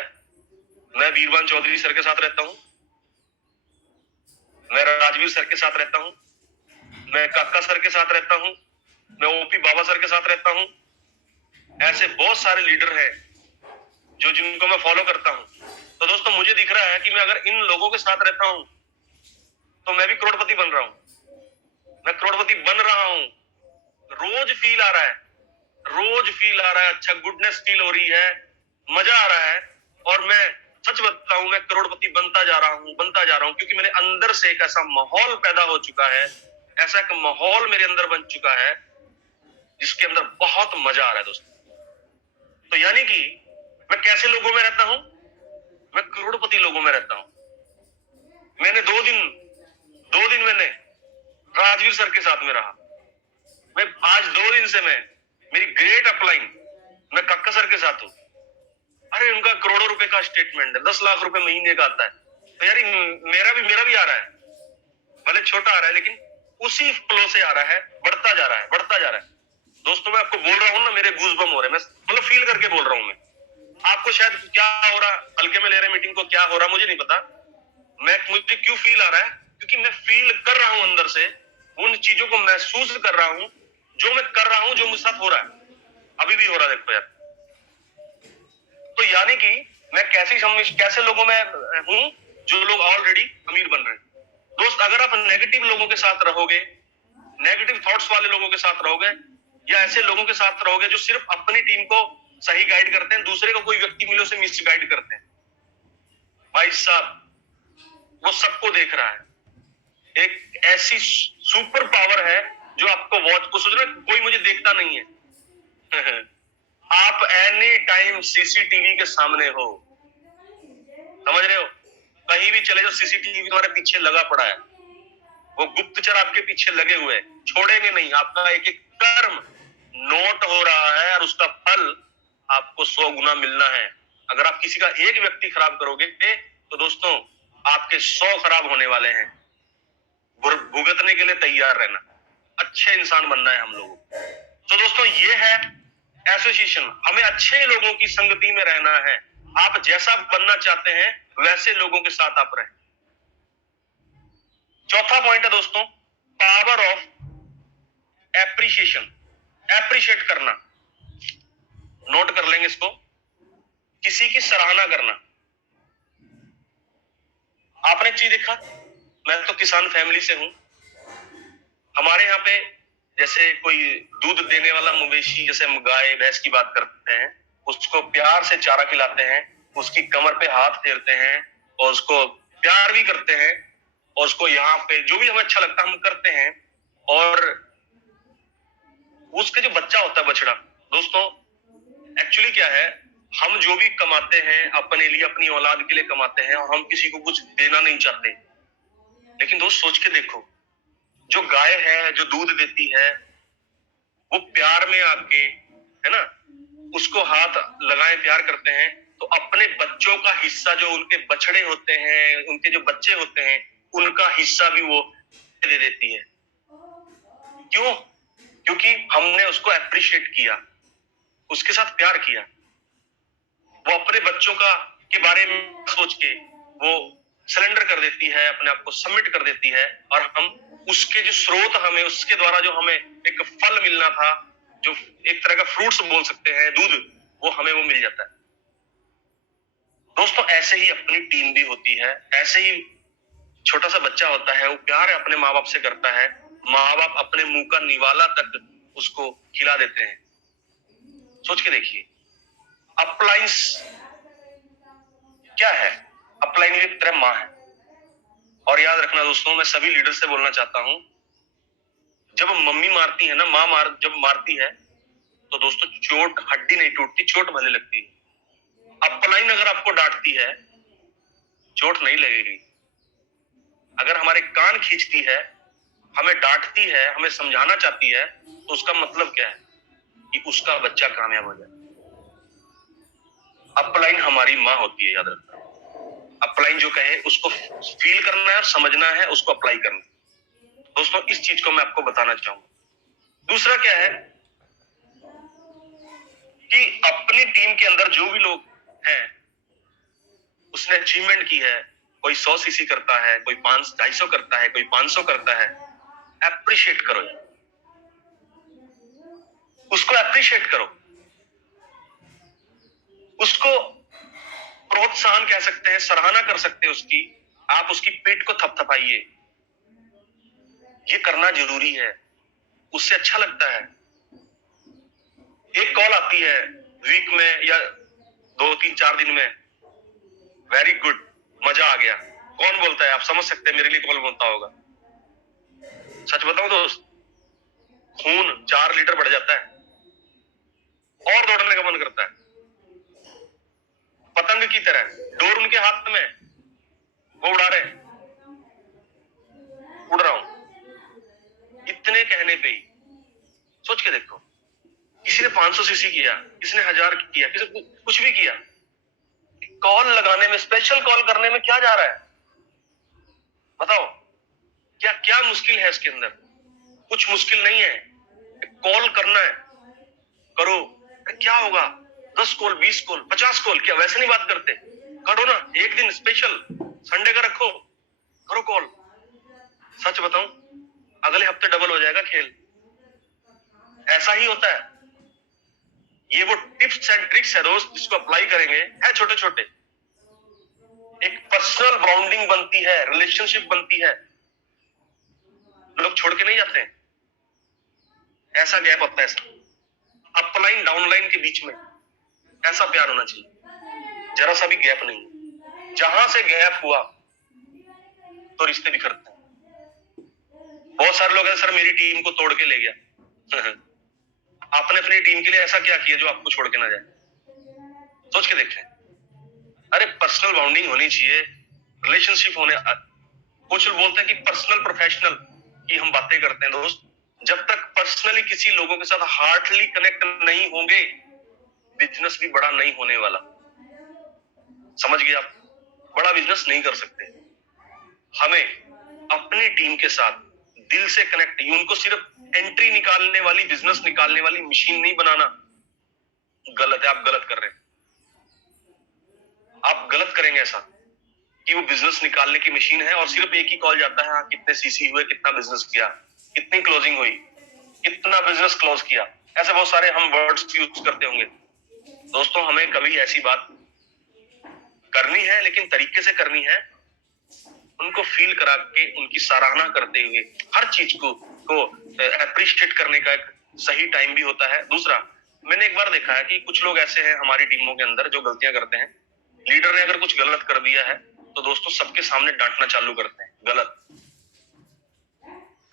मैं वीरवान चौधरी सर के साथ रहता हूं, मैं राजवीर सर के साथ रहता हूं, मैं काका सर के साथ रहता हूं, मैं ओपी बाबा सर के साथ रहता हूं। ऐसे बहुत सारे लीडर हैं जो जिनको मैं फॉलो करता हूं। तो दोस्तों मुझे दिख रहा है कि मैं अगर इन लोगों के साथ रहता हूं तो मैं भी करोड़पति बन रहा हूं, मैं करोड़पति बन रहा हूं। रोज फील आ रहा है, रोज फील आ रहा है, अच्छा गुडनेस फील हो रही है, मजा आ रहा है। और मैं सच बताऊं, मैं करोड़पति बनता जा रहा हूं, क्योंकि मेरे अंदर से एक ऐसा माहौल पैदा हो चुका है, ऐसा एक माहौल मेरे अंदर बन चुका है जिसके अंदर बहुत मजा आ रहा है दोस्तों। तो यानी कि मैं कैसे लोगों में रहता हूं, मैं करोड़पति लोगों में रहता हूं। मैंने 2 दिन मैंने राजवीर सर के साथ में रहा, मैं आज 2 दिन से मेरी ग्रेट अपलाइन मैं कक्का सर के साथ हूं। अरे उनका करोड़ों रुपए का स्टेटमेंट है, 10 लाख रुपए महीने का आता है, तो यार मेरा भी आ रहा है, भले छोटा आ रहा है लेकिन उसी फ्लो से आ रहा है, बढ़ता जा रहा है। दोस्तों मैं आपको बोल रहा हूं ना, मेरे गूज़बम्प हो रहे हैं, मैं मतलब फील करके बोल रहा हूं। मैं आपको शायद क्या हो रहा, हल्के में ले रहे मीटिंग को, क्या हो रहा मुझे नहीं पता, मुझे क्यों फील आ रहा है, क्योंकि मैं फील कर रहा हूं अंदर से, उन चीजों को महसूस कर रहा हूं जो मैं कर रहा हूं, जो मुझे साथ हो रहा है, अभी भी हो रहा है, देखो यार। तो यानी कि मैं कैसे लोगों में हूं जो लोग ऑलरेडी अमीर बन रहे हैं। दोस्त, अगर आप नेगेटिव लोगों के साथ रहोगे, नेगेटिव थॉट्स वाले लोगों के साथ रहोगे, या ऐसे लोगों के साथ रहोगे जो सिर्फ अपनी टीम को सही गाइड करते हैं, दूसरे को कोई व्यक्ति मिले उसे मिस गाइड करते हैं, भाई साहब वो सबको देख रहा है। एक ऐसी सुपर पावर है जो आपको वॉच को सोच रहे, कोई मुझे देखता नहीं है आप एनी टाइम सीसीटीवी के सामने हो, समझ रहे हो? कहीं भी चले जाओ, सीसीटीवी तुम्हारे पीछे लगा पड़ा है, वो गुप्तचर आपके पीछे लगे हुए हैं, छोड़ेंगे नहीं। आपका एक एक कर्म नोट हो रहा है और उसका फल आपको 100 गुना मिलना है। अगर आप किसी का एक व्यक्ति खराब करोगे तो दोस्तों आपके 100 खराब होने वाले हैं। भुगतने के लिए तैयार रहना, अच्छे इंसान बनना है हम लोगों को। तो दोस्तों ये है एसोसिएशन, हमें अच्छे लोगों की संगति में रहना है। आप जैसा बनना चाहते हैं वैसे लोगों के साथ आप रहें। चौथा पॉइंट है दोस्तों, पावर ऑफ एप्रिशिएशन, एप्रिशिएट करना। नोट कर लेंगे इसको, किसी की सराहना करना। आपने एक चीज देखा, मैं तो किसान फैमिली से हूं, हमारे यहाँ पे जैसे कोई दूध देने वाला मवेशी, जैसे हम गाय भैंस की बात करते हैं, उसको प्यार से चारा खिलाते हैं, उसकी कमर पे हाथ फेरते हैं और उसको प्यार भी करते हैं, और उसको यहाँ पे जो भी हमें अच्छा लगता है हम करते हैं। और उसके जो बच्चा होता है बछड़ा, दोस्तों एक्चुअली क्या है, हम जो भी कमाते हैं अपने लिए, अपनी औलाद के लिए कमाते हैं, और हम किसी को कुछ देना नहीं चाहते। लेकिन दोस्त सोच के देखो, जो गाय है जो दूध देती है, वो प्यार में आपके, है ना, उसको हाथ लगाए प्यार करते हैं, तो अपने बच्चों का हिस्सा, जो उनके बछड़े होते हैं, उनके जो बच्चे होते हैं, उनका हिस्सा भी वो दे देती है। क्यों? क्योंकि हमने उसको अप्रिशिएट किया, उसके साथ प्यार किया। वो अपने बच्चों का के बारे में सोच के वो सरेंडर कर देती है, अपने आप को सबमिट कर देती है, और हम उसके जो स्रोत, हमें उसके द्वारा जो हमें एक फल मिलना था, जो एक तरह का फ्रूट्स बोल सकते हैं, दूध, वो हमें वो मिल जाता है। दोस्तों ऐसे ही अपनी टीम भी होती है, ऐसे ही छोटा सा बच्चा होता है, वो प्यार अपने माँ बाप से करता है, माँ बाप अपने मुंह का निवाला तक उसको खिला देते हैं। सोच के देखिए, अपलाइंस क्या है? अपलाइन एक तरह माँ है। और याद रखना दोस्तों, मैं सभी लीडर से बोलना चाहता हूं, जब मम्मी मारती है ना, जब मारती है तो दोस्तों चोट, हड्डी नहीं टूटती, चोट भले लगती है। अपलाइन अगर आपको डांटती है, चोट नहीं लगेगी। अगर हमारे कान खींचती है, हमें डांटती है, हमें समझाना चाहती है, तो उसका मतलब क्या है कि उसका बच्चा कामयाब हो जाए। अपलाइन हमारी माँ होती है, याद रखना। अपलाइन जो कहे उसको फील करना है, समझना है, उसको अप्लाई करना है। दोस्तों इस चीज को मैं आपको बताना चाहूंगा। दूसरा क्या है कि अपनी टीम के अंदर जो भी लोग हैं, उसने अचीवमेंट की है, कोई 100 सीसी करता है, कोई 250 करता है, कोई 500 करता है, एप्रिशिएट करो, उसको एप्रिशिएट करो, उसको प्रोत्साहन कह सकते हैं, सराहना कर सकते हैं उसकी। आप उसकी पीठ को थपथपाइए, ये करना जरूरी है, उससे अच्छा लगता है। एक कॉल आती है वीक में या 2-3-4 दिन में, वेरी गुड, मजा आ गया। कौन बोलता है? आप समझ सकते हैं मेरे लिए कौन बोलता होगा। सच बताऊं दोस्त, खून 4 लीटर बढ़ जाता है और दौड़ने का मन करता है, पतंग की तरह। डोर उनके हाथ में, वो उड़ा रहे, उड़ रहा हूं। इतने कहने पे ही सोच के देखो, किसी ने 500 सीसी किया, किसी ने 1000 किया, किसी ने कुछ भी किया, कॉल लगाने में, स्पेशल कॉल करने में क्या जा रहा है? बताओ, क्या क्या मुश्किल है इसके अंदर? कुछ मुश्किल नहीं है, कॉल करना है, करो। क्या होगा? 10 कॉल, 20 कॉल, 50 कॉल, क्या वैसे नहीं बात करते? करो ना, एक दिन स्पेशल संडे का रखो, करो कॉल। सच बताऊं, अगले हफ्ते डबल हो जाएगा खेल। ऐसा ही होता है। ये वो टिप्स एंड ट्रिक्स है दोस्त, जिसको अप्लाई करेंगे, है छोटे छोटे, एक पर्सनल बॉन्डिंग बनती है, रिलेशनशिप बनती है, लोग छोड़ के नहीं जाते हैं। ऐसा गैप होता है, ऐसा अपलाइन डाउनलाइन के बीच में ऐसा प्यार होना चाहिए, जरा सा भी गैप नहीं। जहां से गैप हुआ तो रिश्ते बिखरते हैं। बहुत सारे लोग हैं, सर मेरी टीम को तोड़ के ले गया। आपने अपनी टीम के लिए ऐसा क्या किया जो आपको छोड़ के ना जाए? सोच के देखें। अरे पर्सनल बाउंडिंग होनी चाहिए, रिलेशनशिप होने। कुछ लोग बोलते हैं कि पर्सनल प्रोफेशनल की हम बातें करते हैं दोस्त, जब तक पर्सनली किसी लोगों के साथ हार्टली कनेक्ट नहीं होंगे, बिजनेस भी बड़ा नहीं होने वाला। समझ गए आप? बड़ा बिजनेस नहीं कर सकते। हमें अपनी टीम के साथ दिल से कनेक्ट, उनको सिर्फ एंट्री निकालने वाली, बिजनेस निकालने वाली मशीन नहीं बनाना। गलत है, आप गलत कर रहे हैं। आप गलत करेंगे ऐसा कि वो बिजनेस निकालने की मशीन है और सिर्फ एक ही कॉल जाता है, हाँ कितने सीसी हुए, कितना बिजनेस किया, कितनी क्लोजिंग हुई, कितना बिजनेस क्लोज किया। ऐसे बहुत सारे हम वर्ड्स यूज करते होंगे। दोस्तों हमें कभी ऐसी बात करनी है, लेकिन तरीके से करनी है, उनको फील करा के, उनकी सराहना करते हुए, हर चीज को अप्रिशिएट करने का एक सही टाइम भी होता है। दूसरा, मैंने एक बार देखा है कि कुछ लोग ऐसे हैं हमारी टीमों के अंदर जो गलतियां करते हैं। लीडर ने अगर कुछ गलत कर दिया है तो दोस्तों सबके सामने डांटना चालू करते हैं। गलत।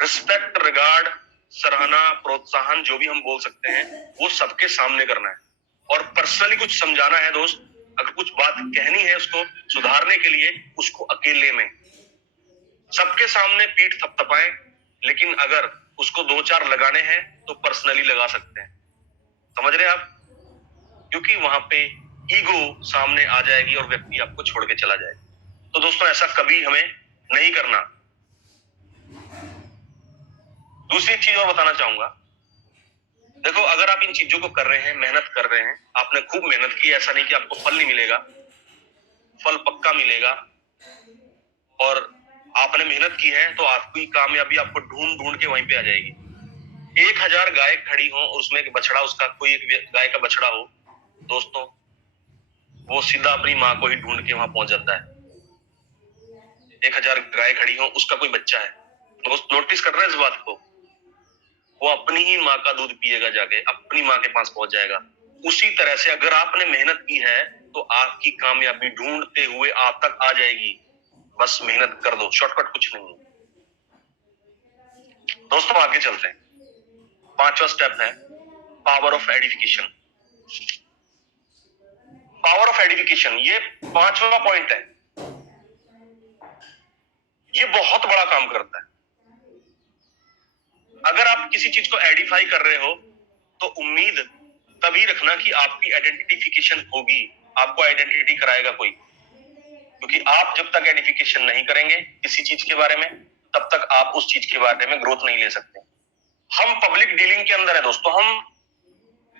रिस्पेक्ट, रिगार्ड, सराहना, प्रोत्साहन, जो भी हम बोल सकते हैं, वो सबके सामने करना है। और पर्सनली कुछ समझाना है दोस्त, अगर कुछ बात कहनी है उसको सुधारने के लिए, उसको अकेले में, सबके सामने पीठ थपथपाएं। लेकिन अगर उसको 2-4 लगाने हैं तो पर्सनली लगा सकते हैं। समझ रहे हैं आप? क्योंकि वहां पे ईगो सामने आ जाएगी और व्यक्ति आपको छोड़ के चला जाएगा। तो दोस्तों ऐसा कभी हमें नहीं करना। दूसरी चीज और बताना चाहूंगा, देखो अगर आप इन चीजों को कर रहे हैं, मेहनत कर रहे हैं, आपने खूब मेहनत की, ऐसा नहीं कि आपको फल नहीं मिलेगा, फल पक्का मिलेगा। और आपने मेहनत की है तो आपकी कामयाबी आपको ढूंढ ढूंढ के वहीं पे आ जाएगी। 1000 गाय खड़ी हो और उसमें एक बछड़ा, उसका कोई एक गाय का बछड़ा हो, दोस्तों वो सीधा अपनी माँ को ही ढूंढ के वहां पहुंच जाता है। 1000 गाय खड़ी हो, उसका कोई बच्चा है, दोस्त नोटिस कर रहे हैं इस बात को, वो अपनी ही माँ का दूध पिएगा, जाके अपनी माँ के पास पहुंच जाएगा। उसी तरह से अगर आपने मेहनत की है तो आपकी कामयाबी ढूंढते हुए आप तक आ जाएगी। बस मेहनत कर दो, शॉर्टकट कुछ नहीं है। दोस्तों आगे चलते हैं। 5वां स्टेप है power of edification. Power of edification, ये 5वां पॉइंट है। ये बहुत बड़ा काम करता है। अगर आप किसी चीज को एडिफाई कर रहे हो तो उम्मीद तभी रखना कि आपकी आइडेंटिफिकेशन होगी, आपको आइडेंटिटी कराएगा कोई। क्योंकि आप जब तक एडिफिकेशन नहीं करेंगे किसी चीज के बारे में, तब तक आप उस चीज के बारे में ग्रोथ नहीं ले सकते। हम पब्लिक डीलिंग के अंदर है दोस्तों, हम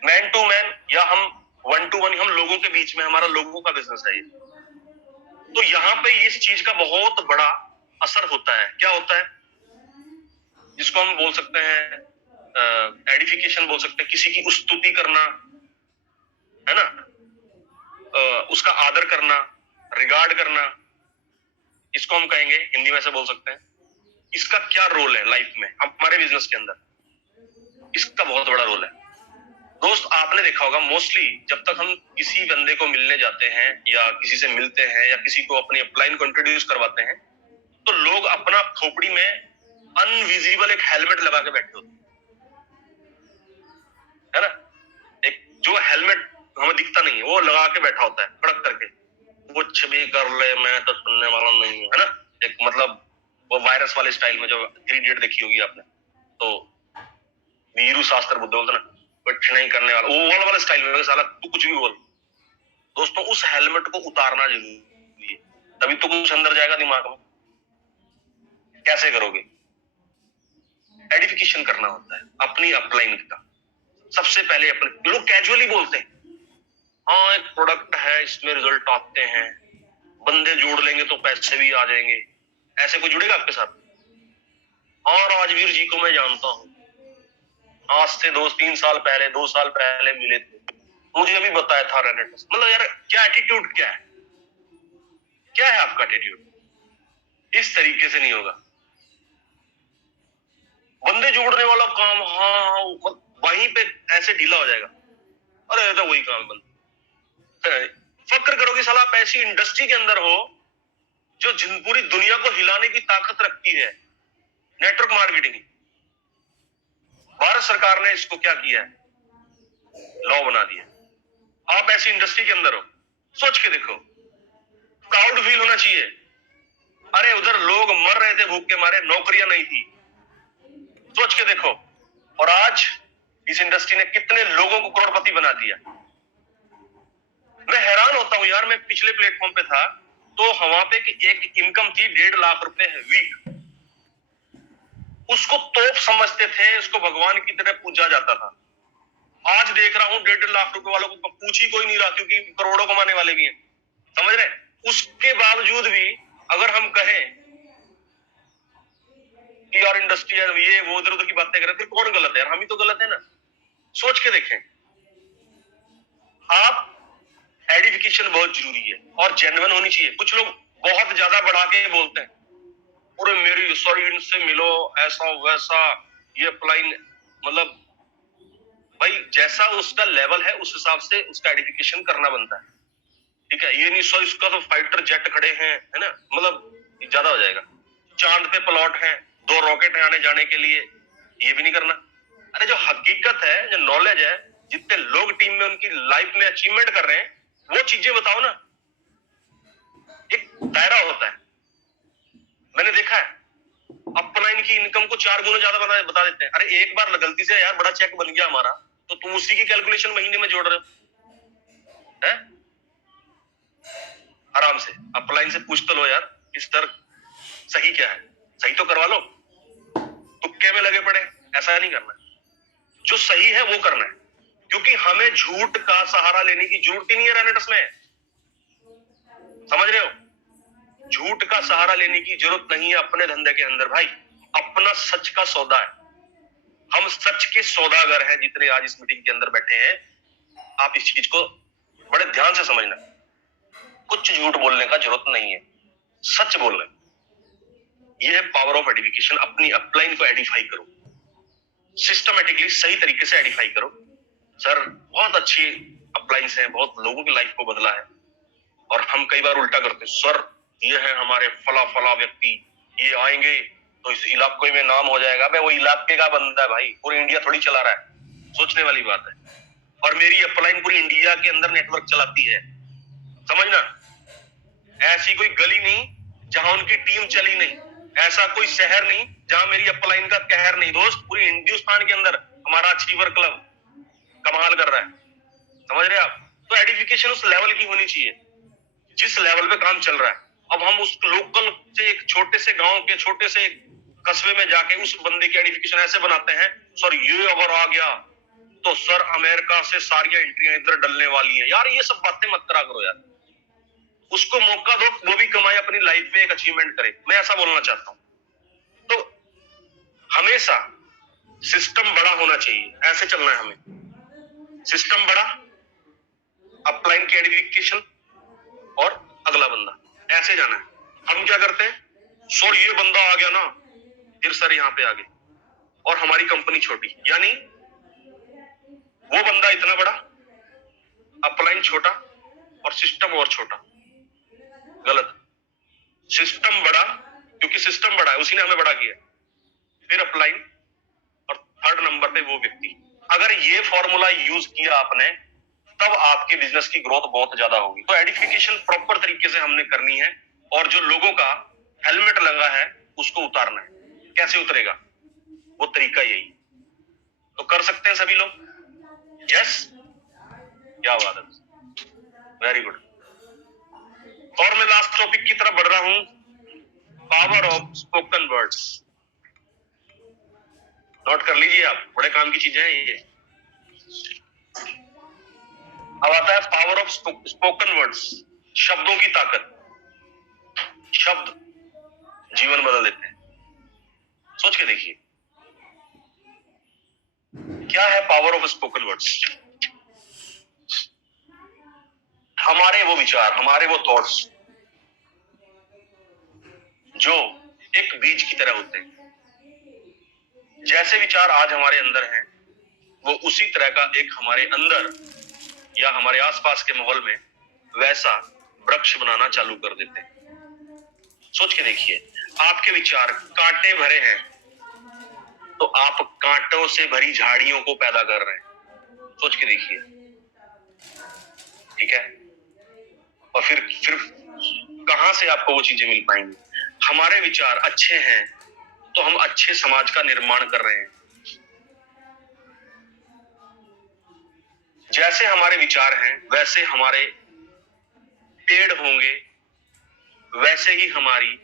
मैन टू मैन या हम 1 to 1, हम लोगों के बीच में, हमारा लोगों का बिजनेस है ये। तो यहाँ पे इस चीज का बहुत बड़ा असर होता है। क्या होता है? जिसको हम बोल सकते हैं एडिफिकेशन बोल सकते हैं, किसी की स्तुति करना, है ना, उसका आदर करना, रिगार्ड करना, इसको हम कहेंगे, हिंदी में से बोल सकते हैं। इसका क्या रोल है लाइफ में, हमारे बिजनेस के अंदर? इसका बहुत बड़ा रोल है दोस्त। आपने देखा होगा मोस्टली जब तक हम किसी बंदे को मिलने जाते हैं या किसी से मिलते हैं या किसी को अपनी अपलाइन को इंट्रोड्यूस करवाते हैं, तो लोग अपना खोपड़ी में अनविजिबल एक हेलमेट लगा के बैठे होते है ना। एक जो हेलमेट हमें दिखता नहीं है वो लगा के बैठा होता है कड़क करके, कुछ भी कर ले मैं तो सुनने वाला नहीं हूं, है ना। एक मतलब वो वायरस वाले स्टाइल में, जो 3 इडियट देखी होगी आपने, तो वीरू शास्त्र बुद्ध बोलते ना, कुछ नहीं करने वाला, वो वाला स्टाइल में, साला तू कुछ भी बोल। दोस्तों उस हेलमेट को उतारना जरूरी है, तभी तो कुछ अंदर जाएगा दिमाग में। कैसे करोगे? एडिफिकेशन करना होता है अपनी अपलाइन का। सबसे पहले अपने, लोग कैजुअली बोलते हैं, हाँ एक प्रोडक्ट है इसमें रिजल्ट आते हैं, बंदे जोड़ लेंगे तो पैसे भी आ जाएंगे। ऐसे कोई जुड़ेगा आपके साथ? हाँ राजवीर जी को मैं जानता हूँ, आज से 2-3 साल पहले, 2 साल पहले मिले थे, मुझे अभी बताया था रेनेट। मतलब यार क्या एटीट्यूड, क्या क्या है आपका एटीट्यूड? इस तरीके से नहीं होगा। बंदे जोड़ने वाला काम, हाँ, वहीं पे ऐसे ढीला हो जाएगा, अरे तो वही काम बंद। फक्र करो कि साला आप ऐसी इंडस्ट्री के अंदर हो जो पूरी दुनिया को हिलाने की ताकत रखती है, नेटवर्क मार्केटिंग। भारत सरकार ने इसको क्या किया है, लॉ बना दिया। आप ऐसी इंडस्ट्री के अंदर हो, सोच के देखो, प्राउड फील होना चाहिए। अरे उधर लोग मर रहे थे भूख के मारे, नौकरियां नहीं थी, सोच के देखो। और आज इस इंडस्ट्री ने कितने लोगों को करोड़पति बना दिया। मैं हैरान होता हूं यार, मैं पिछले प्लेटफॉर्म पे था तो वहां पे एक इनकम थी 1.5 लाख रुपए वीक, उसको तोप समझते थे, उसको भगवान की तरह पूजा जाता था। आज देख रहा हूं 1.5 लाख रुपए वालों को पूछ ही कोई नहीं रहा, क्योंकि करोड़ों कमाने वाले भी हैं, समझ रहे? उसके बावजूद भी अगर हम कहें कि यार इंडस्ट्री है ये वो, उधर उधर की बातें करें, फिर कौन गलत है यार? हम ही तो गलत है ना। सोच के देखें आप, एडिफिकेशन बहुत जरूरी है और जेन्युइन होनी चाहिए। कुछ लोग बहुत ज्यादा बढ़ा के बोलते हैं, पूरे मेरी सॉरी इनसे मिलो, ऐसा वैसा, ये अप्लाई, मतलब भाई जैसा उसका लेवल है उस हिसाब से उसका एडिफिकेशन करना बनता है, ठीक है? ये नहीं सो इसका तो फाइटर जेट खड़े हैं, है ना, मतलब ज्यादा हो जाएगा। चांद पे प्लॉट है, 2 रॉकेट है आने जाने के लिए, ये भी नहीं करना। अरे जो हकीकत है, जो नॉलेज है, जितने लोग टीम में उनकी लाइफ में अचीवमेंट कर रहे हैं, वो चीजें बताओ ना। एक दायरा होता है, मैंने देखा है अपलाइन की इनकम को 4 गुना ज्यादा बता देते हैं। अरे एक बार गलती से यार बड़ा चेक बन गया हमारा, तो तुम उसी की कैलकुलेशन महीने में जोड़ रहे हो, है? आराम से अपलाइन से पूछ तो लो यार, इस तरह सही क्या है, सही तो करवा लो। तुक्के में लगे पड़े, ऐसा नहीं करना। जो सही है वो करना है, क्योंकि हमें झूठ का सहारा लेने की जरूरत ही नहीं है रैनेटस में, समझ रहे हो? झूठ का सहारा लेने की जरूरत नहीं है अपने धंधे के अंदर भाई। अपना सच का सौदा है, हम सच के सौदागर हैं जितने आज इस मीटिंग के अंदर बैठे हैं। आप इस चीज को बड़े ध्यान से समझना, कुछ झूठ बोलने का जरूरत नहीं है, सच बोलना। यह है पावर ऑफ एडिफिकेशन। अपनी अपलाइन को एडिफाई करो, सिस्टमेटिकली सही तरीके से एडिफाई करो। सर बहुत अच्छी अपलाइंस है, बहुत लोगों की लाइफ को बदला है। और हम कई बार उल्टा करते हैं, सर ये है हमारे फला फला व्यक्ति, ये आएंगे तो इस इलाके में नाम हो जाएगा। भाई वो इलाके का बंदा है भाई, पूरी इंडिया थोड़ी चला रहा है, सोचने वाली बात है। और मेरी अपलाइन पूरी इंडिया के अंदर नेटवर्क चलाती है, समझना। ऐसी कोई गली नहीं जहां उनकी टीम चली नहीं, ऐसा कोई शहर नहीं जहां मेरी अपलाइन का कहर नहीं। दोस्त पूरी हिंदुस्तान के अंदर हमारा अचीवर क्लब कमाल कर रहा है, समझ रहे आप? तो एडिफिकेशन उस लेवल की होनी चाहिए जिस लेवल पे काम चल रहा है। अब हम उस लोकल से एक छोटे से गांव के छोटे से कस्बे में जाके उस बंदे की एडिफिकेशन ऐसे बनाते हैं, सर ये अगर आ गया तो सर अमेरिका से सारी एंट्रियां इधर डलने वाली है। यार ये सब बातें मत करा करो यार, उसको मौका दो, वो भी कमाए, अपनी लाइफ में एक अचीवमेंट करे। मैं ऐसा बोलना चाहता हूं। तो हमेशा सिस्टम बड़ा होना चाहिए, ऐसे चलना है हमें। सिस्टम बड़ा, अपलाइन की एडिफिकेशन और अगला बंदा, ऐसे जाना है। हम क्या करते हैं, सर ये बंदा आ गया ना, फिर सर यहाँ पे आ गए और हमारी कंपनी छोटी, यानी वो बंदा इतना बड़ा, अपलाइन छोटा और सिस्टम और छोटा। गलत। सिस्टम बड़ा, क्योंकि सिस्टम बड़ा है, उसी ने हमें बड़ा किया, फिर अपलाइन और थर्ड नंबर पे वो व्यक्ति। अगर ये फॉर्मूला यूज किया आपने, तब आपके बिजनेस की ग्रोथ बहुत ज्यादा होगी। तो एडिफिकेशन प्रॉपर तरीके से हमने करनी है, और जो लोगों का हेलमेट लगा है उसको उतारना है। कैसे उतरेगा, वो तरीका यही। तो कर सकते हैं सभी लोग? यस, क्या बात है, वेरी गुड। और मैं लास्ट टॉपिक की तरफ बढ़ रहा हूं, power of spoken words. Note कर लीजिए आप, बड़े काम की चीजें हैं ये। अब आता है पावर ऑफ स्पोकन वर्ड्स, शब्दों की ताकत। शब्द जीवन बदल देते हैं, सोच के देखिए क्या है पावर ऑफ स्पोकन वर्ड्स। हमारे वो विचार, हमारे वो थॉट्स जो एक बीज की तरह होते हैं। जैसे विचार आज हमारे अंदर हैं, वो उसी तरह का एक हमारे अंदर या हमारे आसपास के माहौल में वैसा वृक्ष बनाना चालू कर देते हैं। सोच के देखिए, आपके विचार कांटे भरे हैं तो आप कांटों से भरी झाड़ियों को पैदा कर रहे हैं। सोच के देखिए, ठीक है। और फिर कहां से आपको वो चीजें मिल पाएंगी? हमारे विचार अच्छे हैं तो हम अच्छे समाज का निर्माण कर रहे हैं। जैसे हमारे विचार हैं वैसे हमारे पेड़ होंगे, वैसे ही हमारी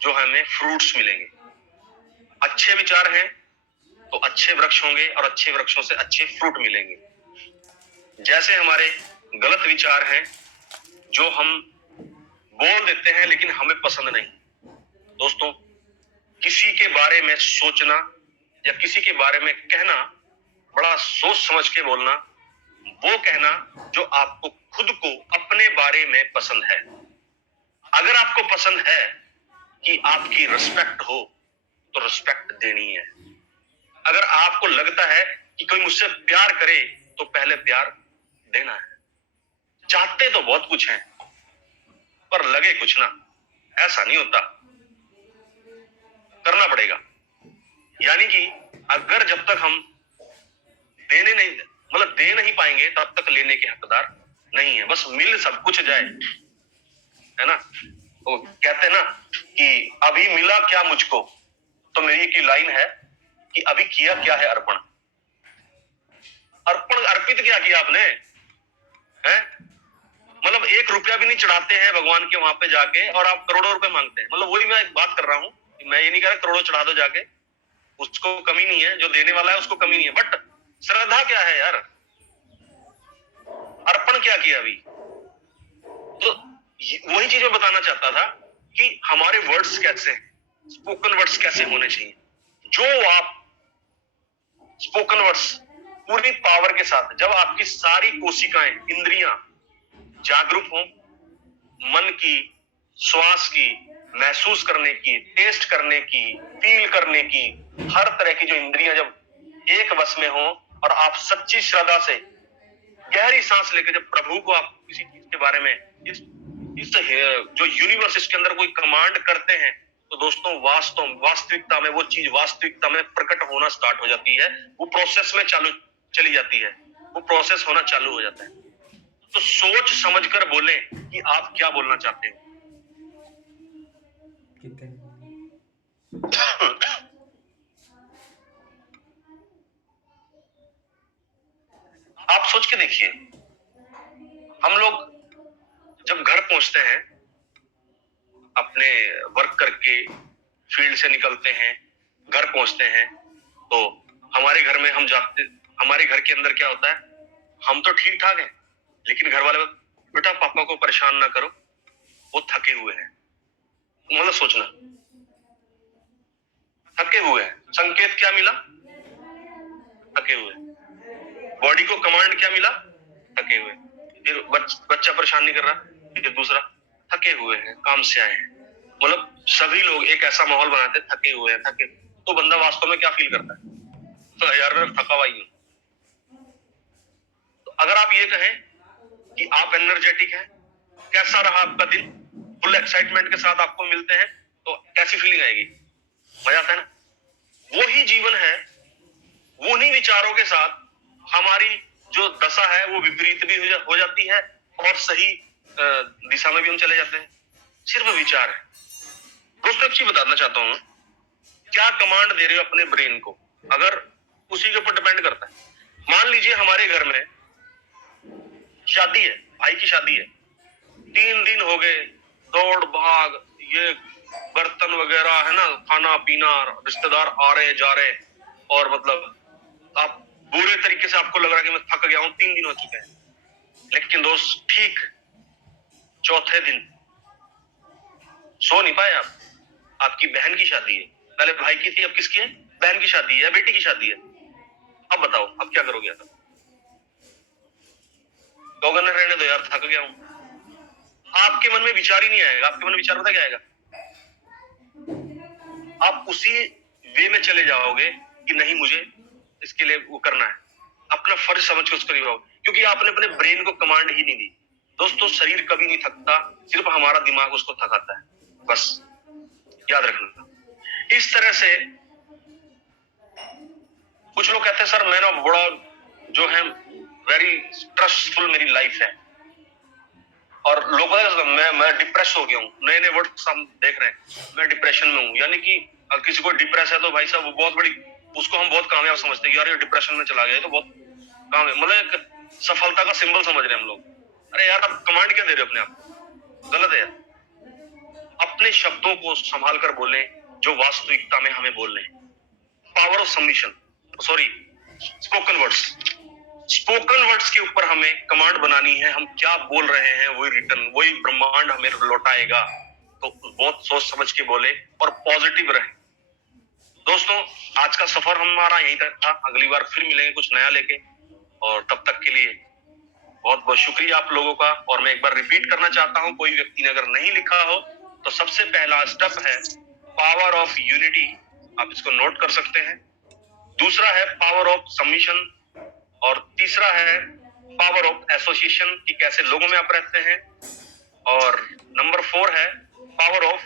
जो हमें फ्रूट्स मिलेंगे। अच्छे विचार हैं तो अच्छे वृक्ष होंगे और अच्छे वृक्षों से अच्छे फ्रूट मिलेंगे। जैसे हमारे गलत विचार हैं जो हम बोल देते हैं लेकिन हमें पसंद नहीं। दोस्तों, किसी के बारे में सोचना या किसी के बारे में कहना, बड़ा सोच समझ के बोलना, वो कहना जो आपको खुद को अपने बारे में पसंद है। अगर आपको पसंद है कि आपकी रिस्पेक्ट हो तो रिस्पेक्ट देनी है। अगर आपको लगता है कि कोई मुझसे प्यार करे तो पहले प्यार देना है। चाहते तो बहुत कुछ हैं पर लगे कुछ ना, ऐसा नहीं होता, करना पड़ेगा। यानी कि अगर जब तक हम देने नहीं मतलब दे नहीं पाएंगे तब तक लेने के हकदार नहीं है। बस मिल सब कुछ जाए, है ना। तो कहते हैं ना कि अभी मिला क्या मुझको, तो मेरी एक लाइन है कि अभी किया क्या है अर्पण। अर्पण अर्पित क्या किया आपने, है? मतलब 1 रुपया भी नहीं चढ़ाते हैं भगवान के वहां पे जाके और आप करोड़ों रुपए मांगते हैं। मतलब वही मैं एक बात कर रहा हूं, मैं ये नहीं कह रहा करोड़ों चढ़ा दो जाके, उसको कमी नहीं है, जो देने वाला है उसको कमी नहीं है, बट श्रद्धा क्या है यार, अर्पण क्या किया अभी। तो वही चीज मैं बताना चाहता था कि हमारे वर्ड्स कैसे, स्पोकन वर्ड्स कैसे होने चाहिए। जो आप स्पोकन वर्ड्स पूरी पावर के साथ, जब आपकी सारी कोशिकाएं, इंद्रियां जागरूक हो, मन की, श्वास की, महसूस करने की, टेस्ट करने की, फील करने की, हर तरह की जो इंद्रियां जब एक वश में हो और आप सच्ची श्रद्धा से गहरी सांस लेकर जब प्रभु को आप किसी चीज के बारे में इस जो यूनिवर्स इसके अंदर कोई कमांड करते हैं, तो दोस्तों वास्तविकता में वो चीज वास्तविकता में प्रकट होना स्टार्ट हो जाती है। वो प्रोसेस में चली जाती है, वो प्रोसेस होना चालू हो जाता है। तो सोच समझकर बोले कि आप क्या बोलना चाहते हो। आप सोच के देखिए, हम लोग जब घर पहुंचते हैं, अपने वर्क करके फील्ड से निकलते हैं, घर पहुंचते हैं, तो हमारे घर में हम जाते, हमारे घर के अंदर क्या होता है, हम तो ठीक ठाक हैं लेकिन घर वाले बेटा पापा को परेशान ना करो, वो थके हुए हैं। मतलब सोचना, थके हुए हैं, संकेत क्या मिला, थके हुए। बॉडी को कमांड क्या मिला, थके हुए। फिर बच्चा परेशान नहीं कर रहा, फिर दूसरा, थके हुए हैं, काम से आए हैं। मतलब सभी लोग एक ऐसा माहौल बनाते हैं, थके हुए हैं, थके। तो बंदा वास्तव में क्या फील करता है, तो यार मैं थका हुआ ही हूं। तो अगर आप ये कहें कि आप एनर्जेटिक हैं, कैसा रहा आपका दिन, फुल एक्साइटमेंट के साथ आपको मिलते हैं, तो कैसी फीलिंग आएगी, मजा आता है ना। वही जीवन है, उन्हीं विचारों के साथ हमारी जो दशा है वो विपरीत भी हो जाती है और सही दिशा में भी हम चले जाते हैं। सिर्फ विचार है। दोस्तों एक चीज बताना चाहता हूं, क्या कमांड दे रहे हो अपने ब्रेन को, अगर उसी के ऊपर डिपेंड करता है। मान लीजिए हमारे घर में शादी है, भाई की शादी है, 3 दिन हो गए दौड़ भाग, ये बर्तन वगैरह है ना, खाना पीना, रिश्तेदार आ रहे जा रहे, और मतलब आप बुरे तरीके से आपको लग रहा है कि मैं थक गया हूं, 3 दिन हो चुके हैं। लेकिन दोस्त ठीक चौथे दिन सो नहीं पाए आप, आपकी बहन की शादी है, पहले भाई की थी अब किसकी है, बहन की शादी है, बेटी की शादी है। अब बताओ अब क्या करोगे आप, कहोगे ना रहने दो यार थक गया हूं। आपके मन में विचार ही नहीं आएगा, आपके मन में विचार पता क्या आएगा, आप उसी वे में चले जाओगे कि नहीं मुझे इसके लिए वो करना है, अपना फर्ज समझ के उसको निभाओ, क्योंकि आपने अपने ब्रेन को कमांड ही नहीं दी। दोस्तों शरीर कभी नहीं थकता, सिर्फ हमारा दिमाग उसको थकाता है, बस याद रखना। इस तरह से कुछ लोग कहते हैं सर मैं ना बड़ा जो है वेरी स्ट्रेसफुल मेरी लाइफ है, और लोग मैं डिप्रेस हो गया हूँ, नए नए वर्ड्स हम देख रहे हैं, मैं डिप्रेशन में हूँ, यानी कि किसी को डिप्रेस है तो भाई साहब वो बहुत बड़ी, उसको हम बहुत कामयाब समझते हैं, यार ये डिप्रेशन में चला गया तो बहुत काम है, मतलब एक सफलता का सिंबल समझ रहे हैं हम लोग। अरे यार आप कमांड क्या दे रहे हो अपने आप, गलत है यार। अपने शब्दों को संभाल कर बोलें जो वास्तविकता में हमें बोलने हैं। Power of submission, sorry spoken words, spoken words के ऊपर हमें कमांड बनानी है, हम क्या बोल रहे हैं वही रिटर्न, वही ब्रह्मांड हमें लौटाएगा। तो बहुत सोच समझ के बोले और पॉजिटिव रहे। दोस्तों आज का सफर हमारा यहीं तक था, अगली बार फिर मिलेंगे कुछ नया लेके, और तब तक के लिए बहुत बहुत शुक्रिया आप लोगों का। और मैं एक बार रिपीट करना चाहता हूं, कोई व्यक्ति ने अगर नहीं लिखा हो तो सबसे पहला स्टेप है पावर ऑफ यूनिटी, आप इसको नोट कर सकते हैं। दूसरा है पावर ऑफ सबमिशन, और तीसरा है पावर ऑफ एसोसिएशन कि कैसे लोगों में आप रहते हैं, और नंबर 4 है पावर ऑफ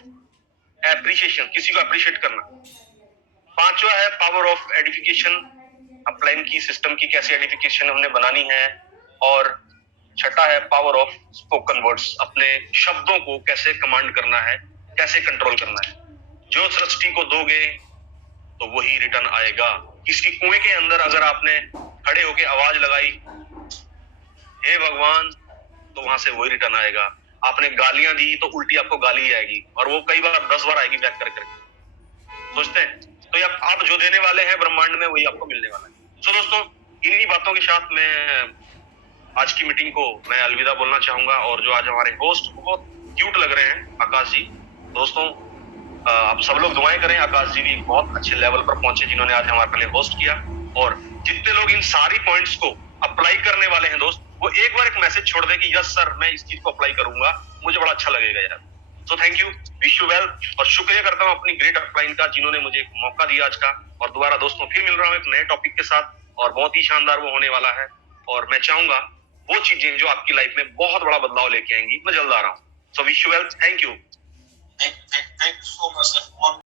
एप्रिशिएशन, किसी को अप्रिशिएट करना। पांचवा है पावर ऑफ एडिफिकेशन, अपलाइन की सिस्टम की कैसे एडिफिकेशन हमने बनानी है, और छठा है पावर ऑफ स्पोकन वर्ड्स, अपने शब्दों को कैसे कमांड करना है, कैसे कंट्रोल करना है। जो सृष्टि को दोगे तो वही रिटर्न आएगा। किसी कुएं के अंदर अगर आपने खड़े होके आवाज लगाई हे भगवान, तो वहां से वही रिटर्न आएगा। आपने गालियां दी तो उल्टी आपको गाली आएगी, और वो कई बार 10 बार आएगी बैक करके, सोचते हैं। तो आप जो देने वाले हैं ब्रह्मांड में वही आपको मिलने वाला है। सो दोस्तों इन्हीं बातों के साथ मैं आज की मीटिंग को मैं अलविदा बोलना चाहूंगा। और जो आज हमारे होस्ट बहुत क्यूट लग रहे हैं आकाश जी, दोस्तों आप सब लोग दुआएं करें, आकाश जी भी बहुत अच्छे लेवल पर पहुंचे जिन्होंने आज हमारे लिए होस्ट किया। और जितने लोग इन सारी पॉइंट्स को अप्लाई करने वाले हैं दोस्त, वो एक बार एक मैसेज छोड़ दें कि यस सर मैं इस चीज को अप्लाई करूंगा, मुझे बड़ा अच्छा लगेगा यार। So thank you, wish you well, और शुक्रिया करता हूँ अपनी ग्रेट अपलाइन का जिन्होंने मुझे एक मौका दिया आज का। और दोबारा दोस्तों फिर मिल रहा हूँ एक नए टॉपिक के साथ, और बहुत ही शानदार वो होने वाला है, और मैं चाहूंगा वो चीजें जो आपकी लाइफ में बहुत बड़ा बदलाव लेके आएंगी, मैं जल्द आ रहा हूँ। So wish you well, thank you. Thank you so much.